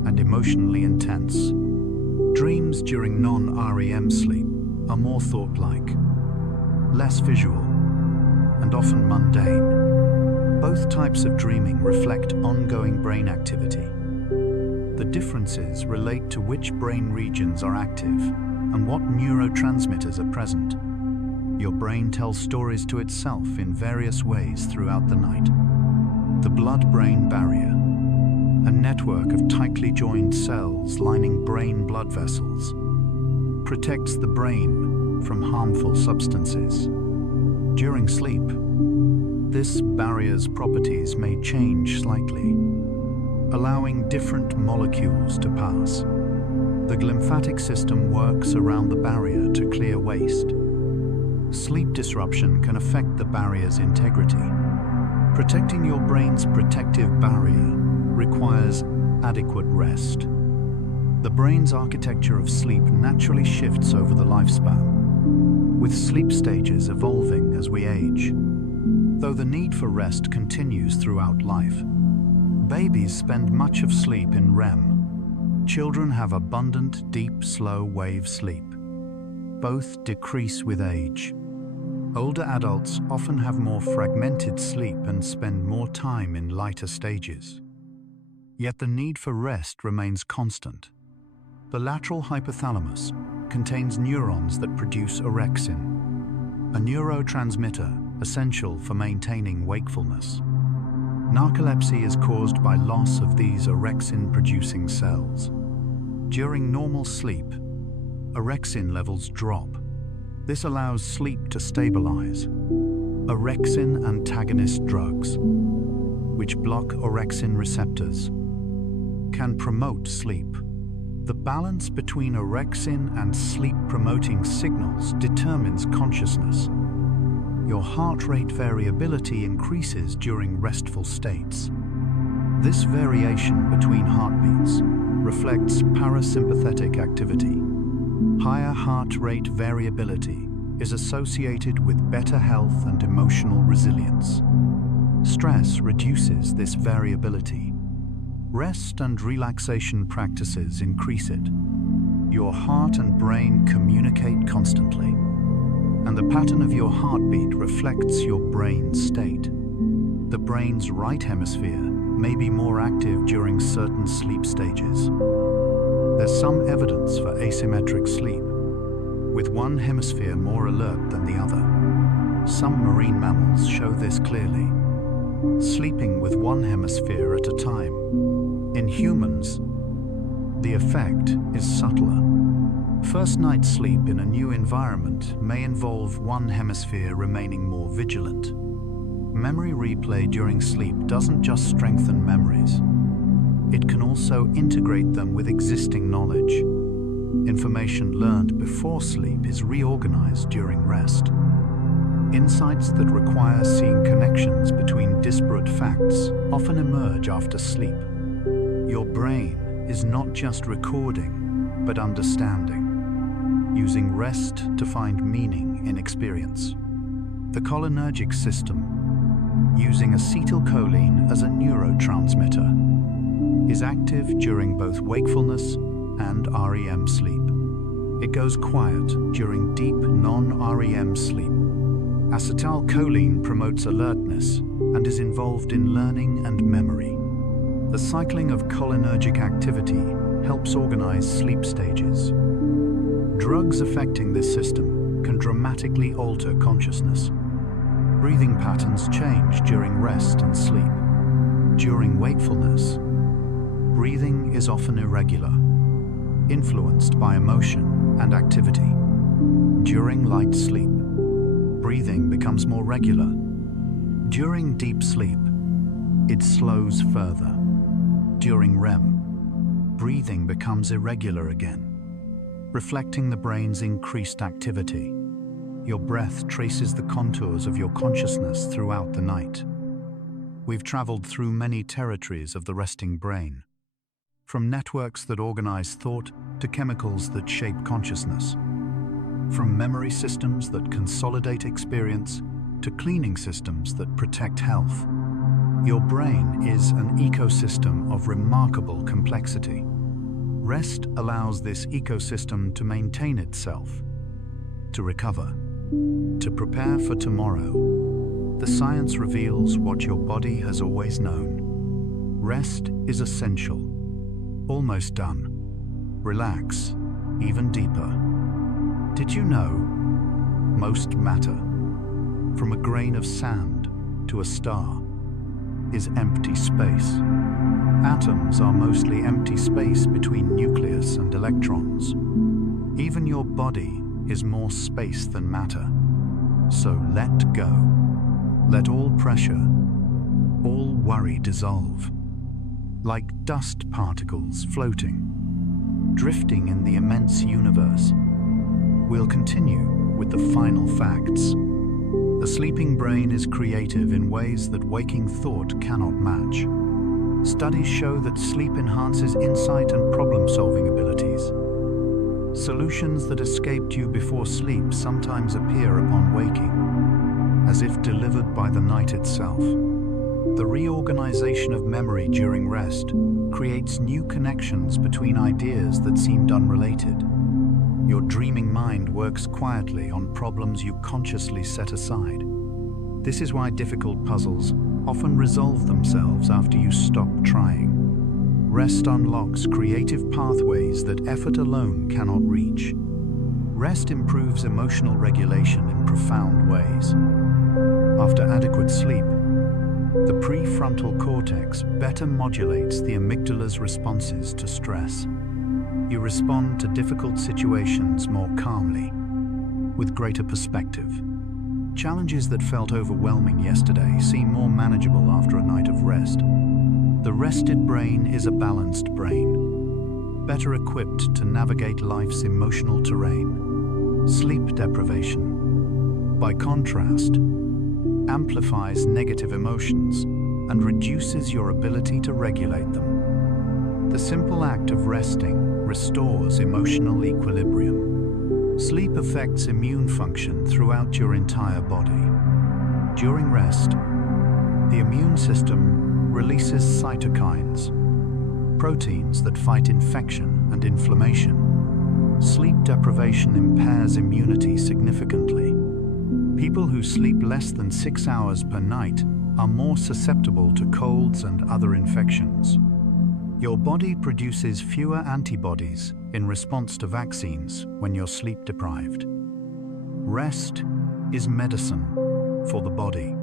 and emotionally intense. Dreams during non-REM sleep are more thought-like, less visual, and often mundane. Both types of dreaming reflect ongoing brain activity. The differences relate to which brain regions are active and what neurotransmitters are present. Your brain tells stories to itself in various ways throughout the night. The blood-brain barrier, a network of tightly joined cells lining brain blood vessels, protects the brain from harmful substances. During sleep, this barrier's properties may change slightly, allowing different molecules to pass. The glymphatic system works around the barrier to clear waste. Sleep disruption can affect the barrier's integrity. Protecting your brain's protective barrier requires adequate rest. The brain's architecture of sleep naturally shifts over the lifespan, with sleep stages evolving as we age. Though the need for rest continues throughout life, babies spend much of sleep in REM. Children have abundant, deep, slow wave sleep. Both decrease with age. Older adults often have more fragmented sleep and spend more time in lighter stages. Yet the need for rest remains constant. The lateral hypothalamus contains neurons that produce orexin, a neurotransmitter essential for maintaining wakefulness. Narcolepsy is caused by loss of these orexin-producing cells. During normal sleep, orexin levels drop. This allows sleep to stabilize. Orexin antagonist drugs, which block orexin receptors, can promote sleep. The balance between orexin and sleep-promoting signals determines consciousness. Your heart rate variability increases during restful states. This variation between heartbeats reflects parasympathetic activity. Higher heart rate variability is associated with better health and emotional resilience. Stress reduces this variability. Rest and relaxation practices increase it. Your heart and brain communicate constantly, and the pattern of your heartbeat reflects your brain's state. The brain's right hemisphere may be more active during certain sleep stages. There's some evidence for asymmetric sleep, with one hemisphere more alert than the other. Some marine mammals show this clearly, sleeping with one hemisphere at a time. In humans, the effect is subtler. First night sleep in a new environment may involve one hemisphere remaining more vigilant. Memory replay during sleep doesn't just strengthen memories. It can also integrate them with existing knowledge. Information learned before sleep is reorganized during rest. Insights that require seeing connections between disparate facts often emerge after sleep. Your brain is not just recording, but understanding, using rest to find meaning in experience. The cholinergic system, using acetylcholine as a neurotransmitter, is active during both wakefulness and REM sleep. It goes quiet during deep non-REM sleep. Acetylcholine promotes alertness and is involved in learning and memory. The cycling of cholinergic activity helps organize sleep stages. Drugs affecting this system can dramatically alter consciousness. Breathing patterns change during rest and sleep. During wakefulness, breathing is often irregular, influenced by emotion and activity. During light sleep, breathing becomes more regular. During deep sleep, it slows further. During REM, breathing becomes irregular again, reflecting the brain's increased activity. Your breath traces the contours of your consciousness throughout the night. We've traveled through many territories of the resting brain, from networks that organize thought to chemicals that shape consciousness. From memory systems that consolidate experience to cleaning systems that protect health, your brain is an ecosystem of remarkable complexity. Rest allows this ecosystem to maintain itself, to recover, to prepare for tomorrow. The science reveals what your body has always known. Rest is essential. Almost done. Relax, even deeper. Did you know most matter, from a grain of sand to a star, is empty space? Atoms are mostly empty space between nucleus and electrons. Even your body is more space than matter. So let go. Let all pressure, all worry dissolve. Like dust particles floating, drifting in the immense universe. We'll continue with the final facts. The sleeping brain is creative in ways that waking thought cannot match. Studies show that sleep enhances insight and problem-solving abilities. Solutions that escaped you before sleep sometimes appear upon waking, as if delivered by the night itself. The reorganization of memory during rest creates new connections between ideas that seemed unrelated. Your dreaming mind works quietly on problems you consciously set aside. This is why difficult puzzles often resolve themselves after you stop trying. Rest unlocks creative pathways that effort alone cannot reach. Rest improves emotional regulation in profound ways. After adequate sleep, the prefrontal cortex better modulates the amygdala's responses to stress. You respond to difficult situations more calmly, with greater perspective. Challenges that felt overwhelming yesterday seem more manageable after a night of rest. The rested brain is a balanced brain, better equipped to navigate life's emotional terrain. Sleep deprivation, by contrast, amplifies negative emotions and reduces your ability to regulate them. The simple act of resting restores emotional equilibrium. Sleep affects immune function throughout your entire body. During rest, the immune system releases cytokines, proteins that fight infection and inflammation. Sleep deprivation impairs immunity significantly. People who sleep less than 6 hours per night are more susceptible to colds and other infections. Your body produces fewer antibodies in response to vaccines when you're sleep deprived. Rest is medicine for the body,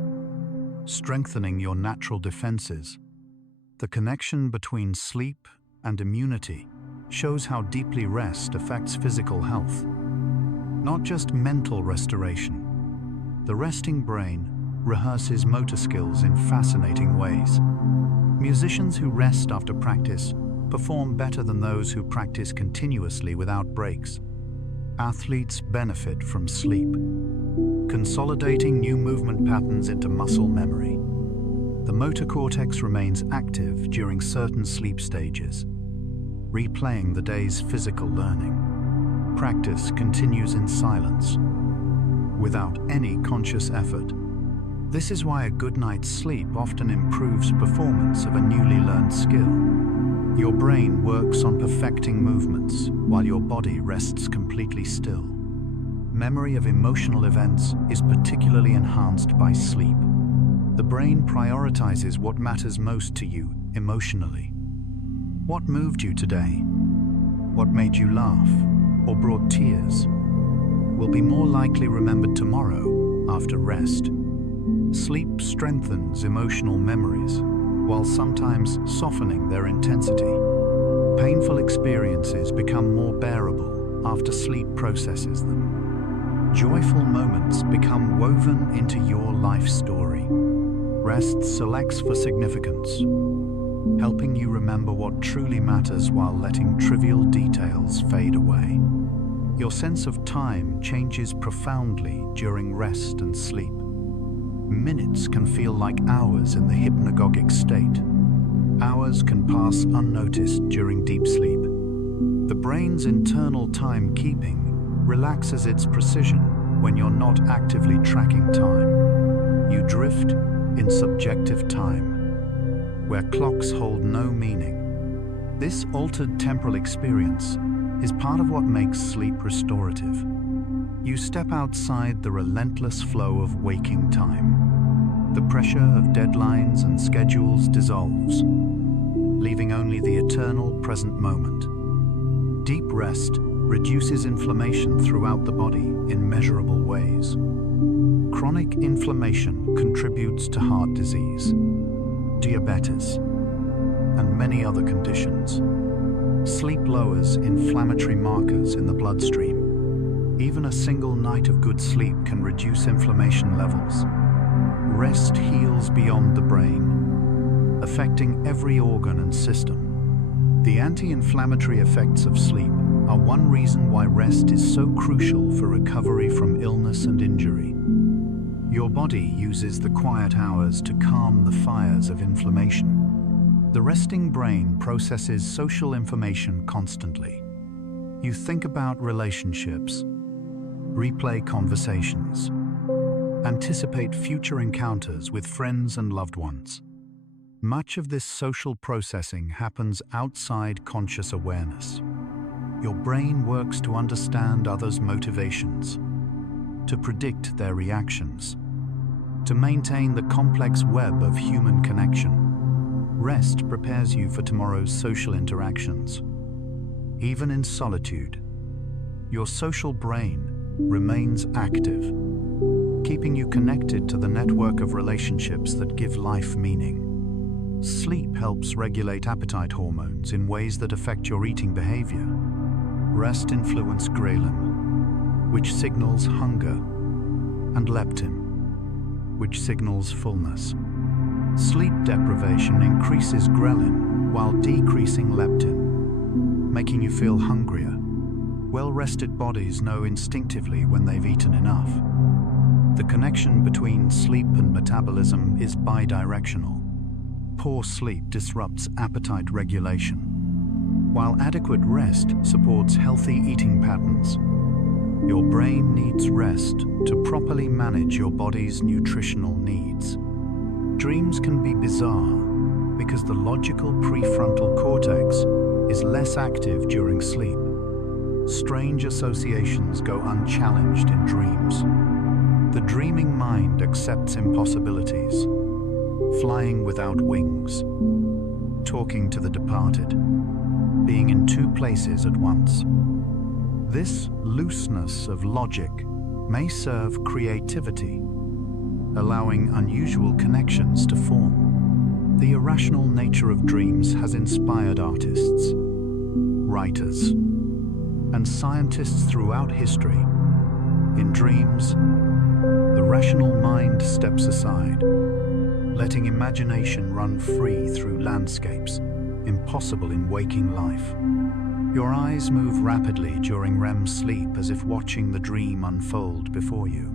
strengthening your natural defenses. The connection between sleep and immunity shows how deeply rest affects physical health, not just mental restoration. The resting brain rehearses motor skills in fascinating ways. Musicians who rest after practice perform better than those who practice continuously without breaks. Athletes benefit from sleep, consolidating new movement patterns into muscle memory. The motor cortex remains active during certain sleep stages, replaying the day's physical learning. Practice continues in silence, without any conscious effort. This is why a good night's sleep often improves performance of a newly learned skill. Your brain works on perfecting movements while your body rests completely still. Memory of emotional events is particularly enhanced by sleep. The brain prioritizes what matters most to you emotionally. What moved you today? What made you laugh or brought tears? Will be more likely remembered tomorrow after rest. Sleep strengthens emotional memories, while sometimes softening their intensity. Painful experiences become more bearable after sleep processes them. Joyful moments become woven into your life story. Rest selects for significance, helping you remember what truly matters while letting trivial details fade away. Your sense of time changes profoundly during rest and sleep. Minutes can feel like hours in the hypnagogic state. Hours can pass unnoticed during deep sleep. The brain's internal timekeeping relaxes its precision when you're not actively tracking time. You drift in subjective time, where clocks hold no meaning. This altered temporal experience is part of what makes sleep restorative. You step outside the relentless flow of waking time. The pressure of deadlines and schedules dissolves, leaving only the eternal present moment. Deep rest reduces inflammation throughout the body in measurable ways. Chronic inflammation contributes to heart disease, diabetes, and many other conditions. Sleep lowers inflammatory markers in the bloodstream. Even a single night of good sleep can reduce inflammation levels. Rest heals beyond the brain, affecting every organ and system. The anti-inflammatory effects of sleep are one reason why rest is so crucial for recovery from illness and injury. Your body uses the quiet hours to calm the fires of inflammation. The resting brain processes social information constantly. You think about relationships, replay conversations, anticipate future encounters with friends and loved ones. Much of this social processing happens outside conscious awareness. Your brain works to understand others' motivations, to predict their reactions, to maintain the complex web of human connection. Rest prepares you for tomorrow's social interactions. Even in solitude, your social brain remains active, keeping you connected to the network of relationships that give life meaning. Sleep helps regulate appetite hormones in ways that affect your eating behavior. Rest influences ghrelin, which signals hunger, and leptin, which signals fullness. Sleep deprivation increases ghrelin while decreasing leptin, making you feel hungrier. Well-rested bodies know instinctively when they've eaten enough. The connection between sleep and metabolism is bidirectional. Poor sleep disrupts appetite regulation, while adequate rest supports healthy eating patterns. Your brain needs rest to properly manage your body's nutritional needs. Dreams can be bizarre because the logical prefrontal cortex is less active during sleep. Strange associations go unchallenged in dreams. The dreaming mind accepts impossibilities, flying without wings, talking to the departed, being in two places at once. This looseness of logic may serve creativity, allowing unusual connections to form. The irrational nature of dreams has inspired artists, writers, and scientists throughout history. In dreams, the rational mind steps aside, letting imagination run free through landscapes impossible in waking life. Your eyes move rapidly during REM sleep as if watching the dream unfold before you.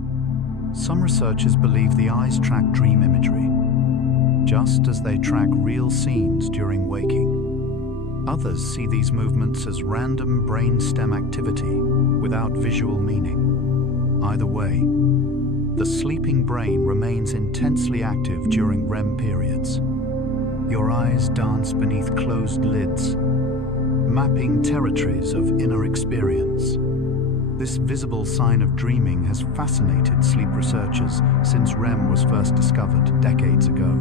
Some researchers believe the eyes track dream imagery, just as they track real scenes during waking. Others see these movements as random brainstem activity without visual meaning. Either way, the sleeping brain remains intensely active during REM periods. Your eyes dance beneath closed lids, mapping territories of inner experience. This visible sign of dreaming has fascinated sleep researchers since REM was first discovered decades ago.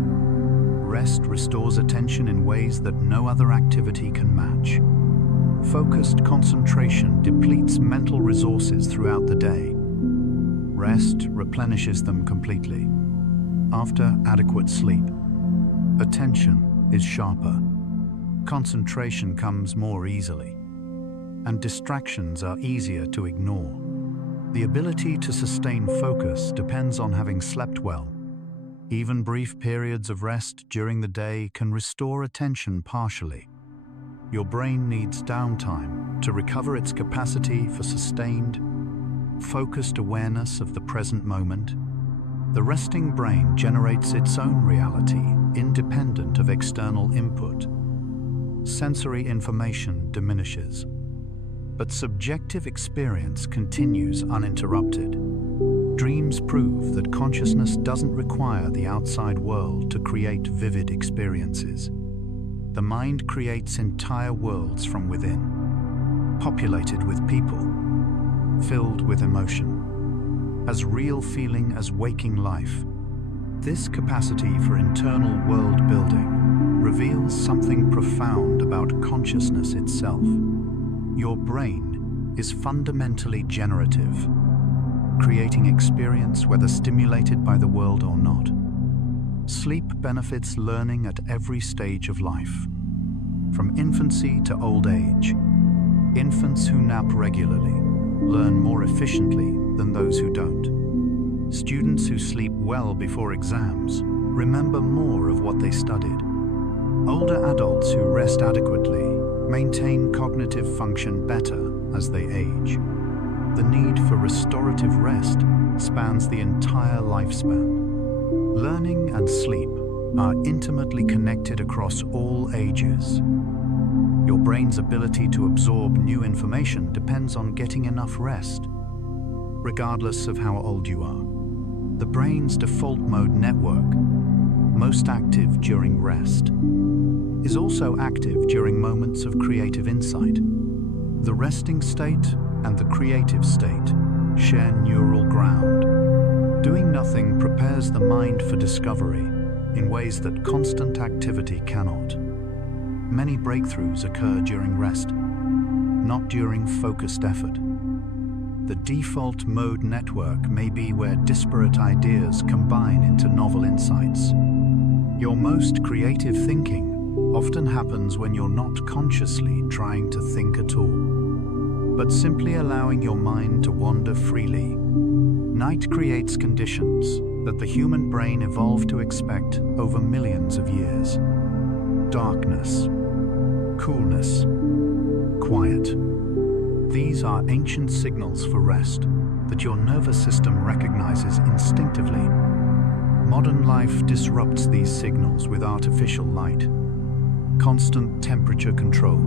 Rest restores attention in ways that no other activity can match. Focused concentration depletes mental resources throughout the day. Rest replenishes them completely. After adequate sleep, attention is sharper. Concentration comes more easily, and distractions are easier to ignore. The ability to sustain focus depends on having slept well. Even brief periods of rest during the day can restore attention partially. Your brain needs downtime to recover its capacity for sustained, focused awareness of the present moment. The resting brain generates its own reality, independent of external input. Sensory information diminishes. but subjective experience continues uninterrupted. Dreams prove that consciousness doesn't require the outside world to create vivid experiences. The mind creates entire worlds from within, populated with people, filled with emotion, as real feeling as waking life. This capacity for internal world building reveals something profound about consciousness itself. Your brain is fundamentally generative, creating experience whether stimulated by the world or not. Sleep benefits learning at every stage of life, from infancy to old age. Infants who nap regularly learn more efficiently than those who don't. Students who sleep well before exams remember more of what they studied. Older adults who rest adequately maintain cognitive function better as they age. The need for restorative rest spans the entire lifespan. Learning and sleep are intimately connected across all ages. Your brain's ability to absorb new information depends on getting enough rest, regardless of how old you are. The brain's default mode network, most active during rest, is also active during moments of creative insight. The resting state and the creative state share neural ground. Doing nothing prepares the mind for discovery in ways that constant activity cannot. Many breakthroughs occur during rest, not during focused effort. The default mode network may be where disparate ideas combine into novel insights. Your most creative thinking often happens when you're not consciously trying to think at all, but simply allowing your mind to wander freely. Night creates conditions that the human brain evolved to expect over millions of years. Darkness, coolness, quiet. These are ancient signals for rest that your nervous system recognizes instinctively. Modern life disrupts these signals with artificial light, constant temperature control,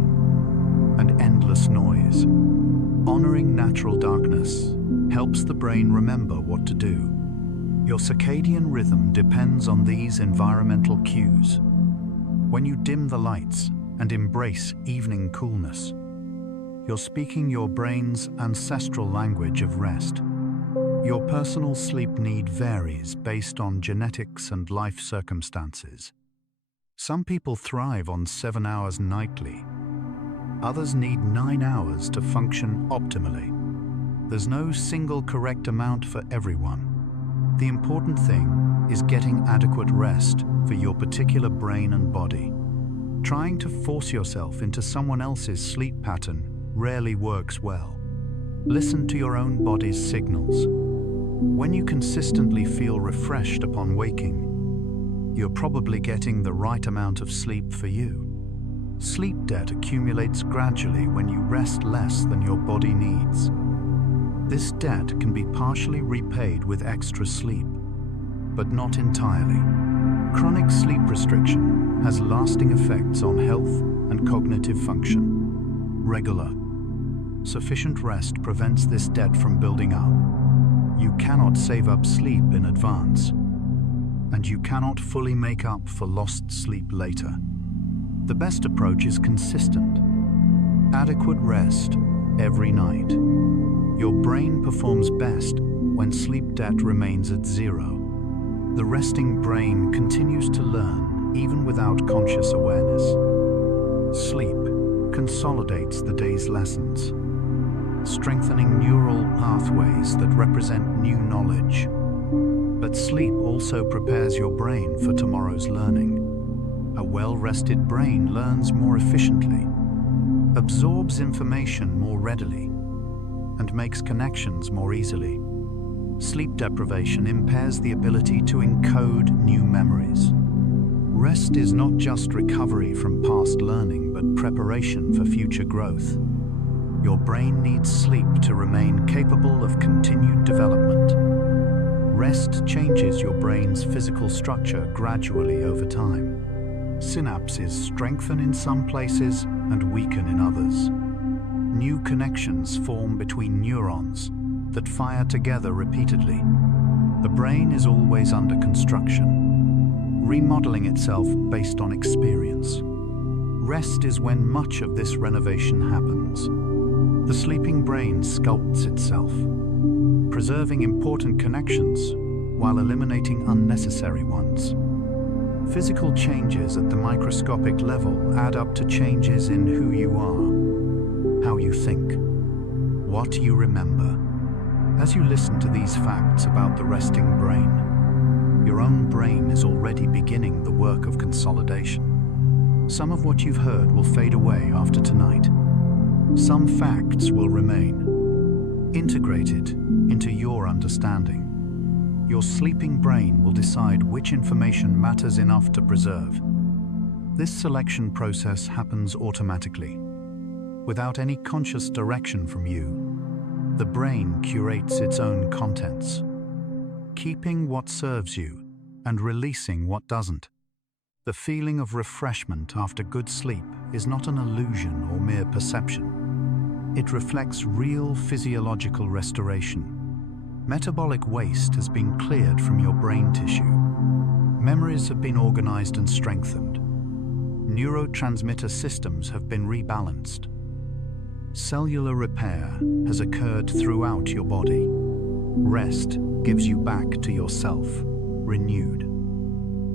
and endless noise. Honoring natural darkness helps the brain remember what to do. Your circadian rhythm depends on these environmental cues. When you dim the lights and embrace evening coolness, you're speaking your brain's ancestral language of rest. Your personal sleep need varies based on genetics and life circumstances. Some people thrive on 7 hours nightly. Others need 9 hours to function optimally. There's no single correct amount for everyone. The important thing is getting adequate rest for your particular brain and body. Trying to force yourself into someone else's sleep pattern rarely works well. Listen to your own body's signals. When you consistently feel refreshed upon waking, you're probably getting the right amount of sleep for you. Sleep debt accumulates gradually when you rest less than your body needs. This debt can be partially repaid with extra sleep, but not entirely. Chronic sleep restriction has lasting effects on health and cognitive function. Regular, sufficient rest prevents this debt from building up. You cannot save up sleep in advance, and you cannot fully make up for lost sleep later. The best approach is consistent, adequate rest every night. Your brain performs best when sleep debt remains at zero. The resting brain continues to learn even without conscious awareness. Sleep consolidates the day's lessons, strengthening neural pathways that represent new knowledge. But sleep also prepares your brain for tomorrow's learning. A well-rested brain learns more efficiently, absorbs information more readily, and makes connections more easily. Sleep deprivation impairs the ability to encode new memories. Rest is not just recovery from past learning, but preparation for future growth. Your brain needs sleep to remain capable of continued development. Rest changes your brain's physical structure gradually over time. Synapses strengthen in some places and weaken in others. new connections form between neurons that fire together repeatedly. The brain is always under construction, remodeling itself based on experience. Rest is when much of this renovation happens. The sleeping brain sculpts itself, preserving important connections while eliminating unnecessary ones. Physical changes at the microscopic level add up to changes in who you are, how you think, what you remember. As you listen to these facts about the resting brain, your own brain is already beginning the work of consolidation. Some of what you've heard will fade away after tonight. Some facts will remain, integrated into your understanding. Your sleeping brain will decide which information matters enough to preserve. This selection process happens automatically, without any conscious direction from you. The brain curates its own contents, keeping what serves you and releasing what doesn't. The feeling of refreshment after good sleep is not an illusion or mere perception. It reflects real physiological restoration. Metabolic waste has been cleared from your brain tissue. Memories have been organized and strengthened. Neurotransmitter systems have been rebalanced. Cellular repair has occurred throughout your body. Rest gives you back to yourself, renewed,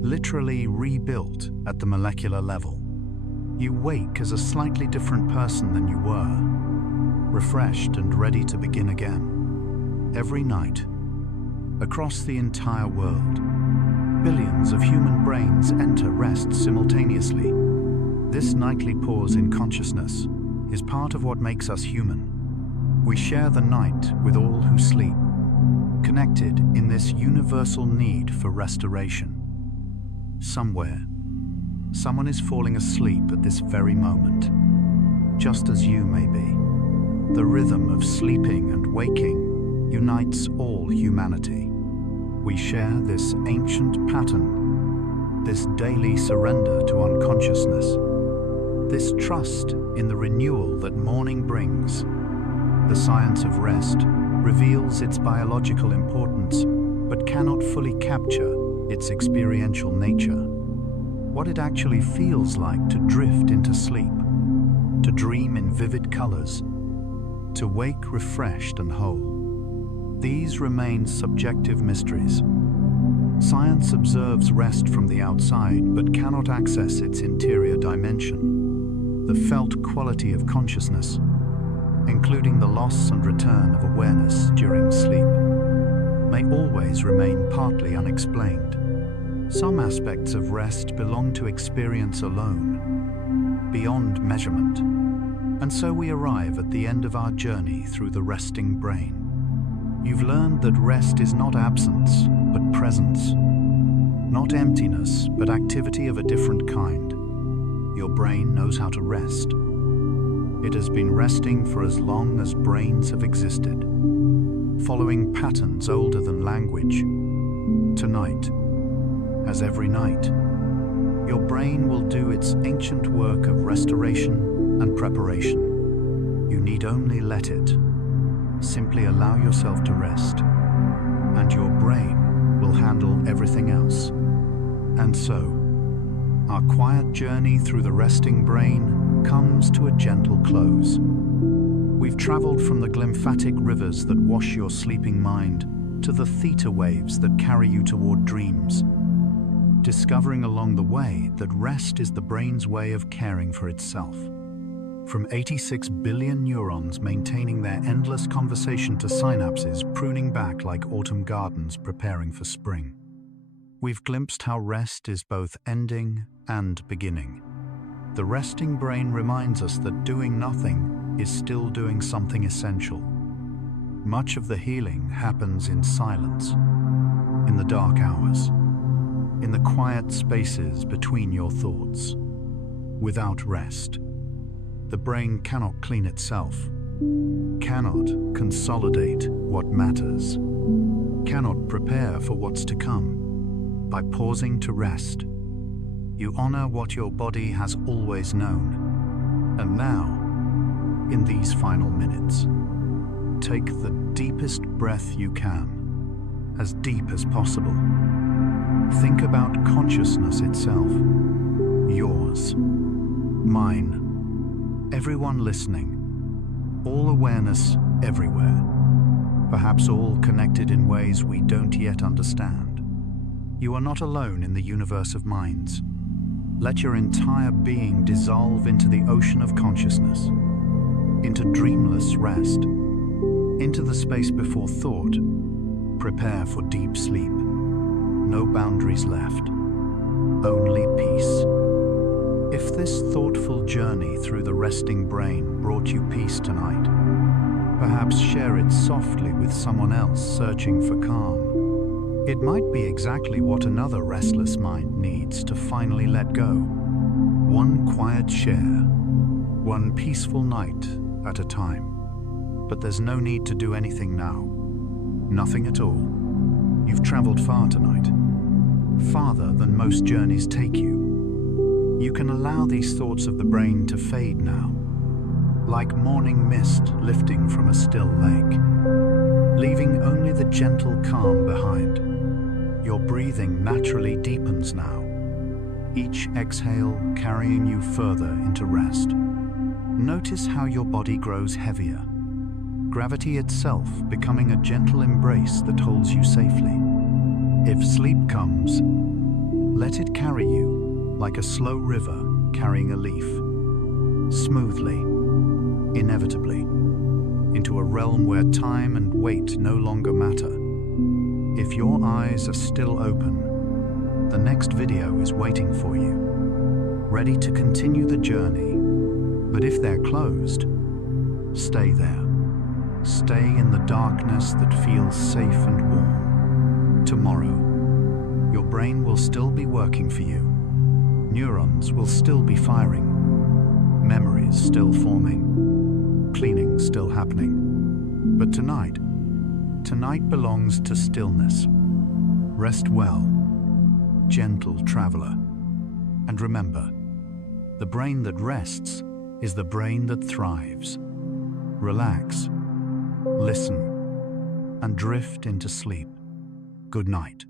literally rebuilt at the molecular level. You wake as a slightly different person than you were, refreshed and ready to begin again. Every night, across the entire world, billions of human brains enter rest simultaneously. This nightly pause in consciousness is part of what makes us human. We share the night with all who sleep, connected in this universal need for restoration. Somewhere, someone is falling asleep at this very moment, just as you may be. The rhythm of sleeping and waking unites all humanity. We share this ancient pattern, this daily surrender to unconsciousness, this trust in the renewal that morning brings. The science of rest reveals its biological importance, but cannot fully capture its experiential nature. What it actually feels like to drift into sleep, to dream in vivid colors, to wake refreshed and whole. These remain subjective mysteries. Science observes rest from the outside but cannot access its interior dimension. The felt quality of consciousness, including the loss and return of awareness during sleep, may always remain partly unexplained. Some aspects of rest belong to experience alone, beyond measurement, and so we arrive at the end of our journey through the resting brain. You've learned that rest is not absence, but presence. Not emptiness, but activity of a different kind. Your brain knows how to rest. It has been resting for as long as brains have existed, following patterns older than language. Tonight, as every night, your brain will do its ancient work of restoration and preparation. You need only let it. Simply allow yourself to rest, and your brain will handle everything else. And so, our quiet journey through the resting brain comes to a gentle close. We've traveled from the glymphatic rivers that wash your sleeping mind to the theta waves that carry you toward dreams, discovering along the way that rest is the brain's way of caring for itself. From 86 billion neurons maintaining their endless conversation to synapses pruning back like autumn gardens preparing for spring. We've glimpsed how rest is both ending and beginning. The resting brain reminds us that doing nothing is still doing something essential. Much of the healing happens in silence, in the dark hours, in the quiet spaces between your thoughts. Without rest, the brain cannot clean itself, cannot consolidate what matters, cannot prepare for what's to come. By pausing to rest, you honor what your body has always known. And now, in these final minutes. Take the deepest breath you can, as deep as possible. Think about consciousness itself. Yours, mine, everyone listening. All awareness everywhere. Perhaps all connected in ways we don't yet understand. You are not alone in the universe of minds. Let your entire being dissolve into the ocean of consciousness, into dreamless rest, into the space before thought. Prepare for deep sleep. No boundaries left, only peace. If this thoughtful journey through the resting brain brought you peace tonight, perhaps share it softly with someone else searching for calm. It might be exactly what another restless mind needs to finally let go. One quiet share, one peaceful night at a time. But there's no need to do anything now. Nothing at all. You've traveled far tonight, farther than most journeys take you. You can allow these thoughts of the brain to fade now, like morning mist lifting from a still lake, leaving only the gentle calm behind. Your breathing naturally deepens now, each exhale carrying you further into rest. Notice how your body grows heavier, gravity itself becoming a gentle embrace that holds you safely. If sleep comes, let it carry you like a slow river carrying a leaf, smoothly, inevitably, into a realm where time and weight no longer matter. If your eyes are still open, the next video is waiting for you, ready to continue the journey. But if they're closed, stay there. Stay in the darkness that feels safe and warm. Tomorrow, your brain will still be working for you. Neurons will still be firing. Memories still forming. Cleaning still happening. But tonight belongs to stillness. Rest well, gentle traveler. And remember, the brain that rests is the brain that thrives. Relax, listen, and drift into sleep. Good night.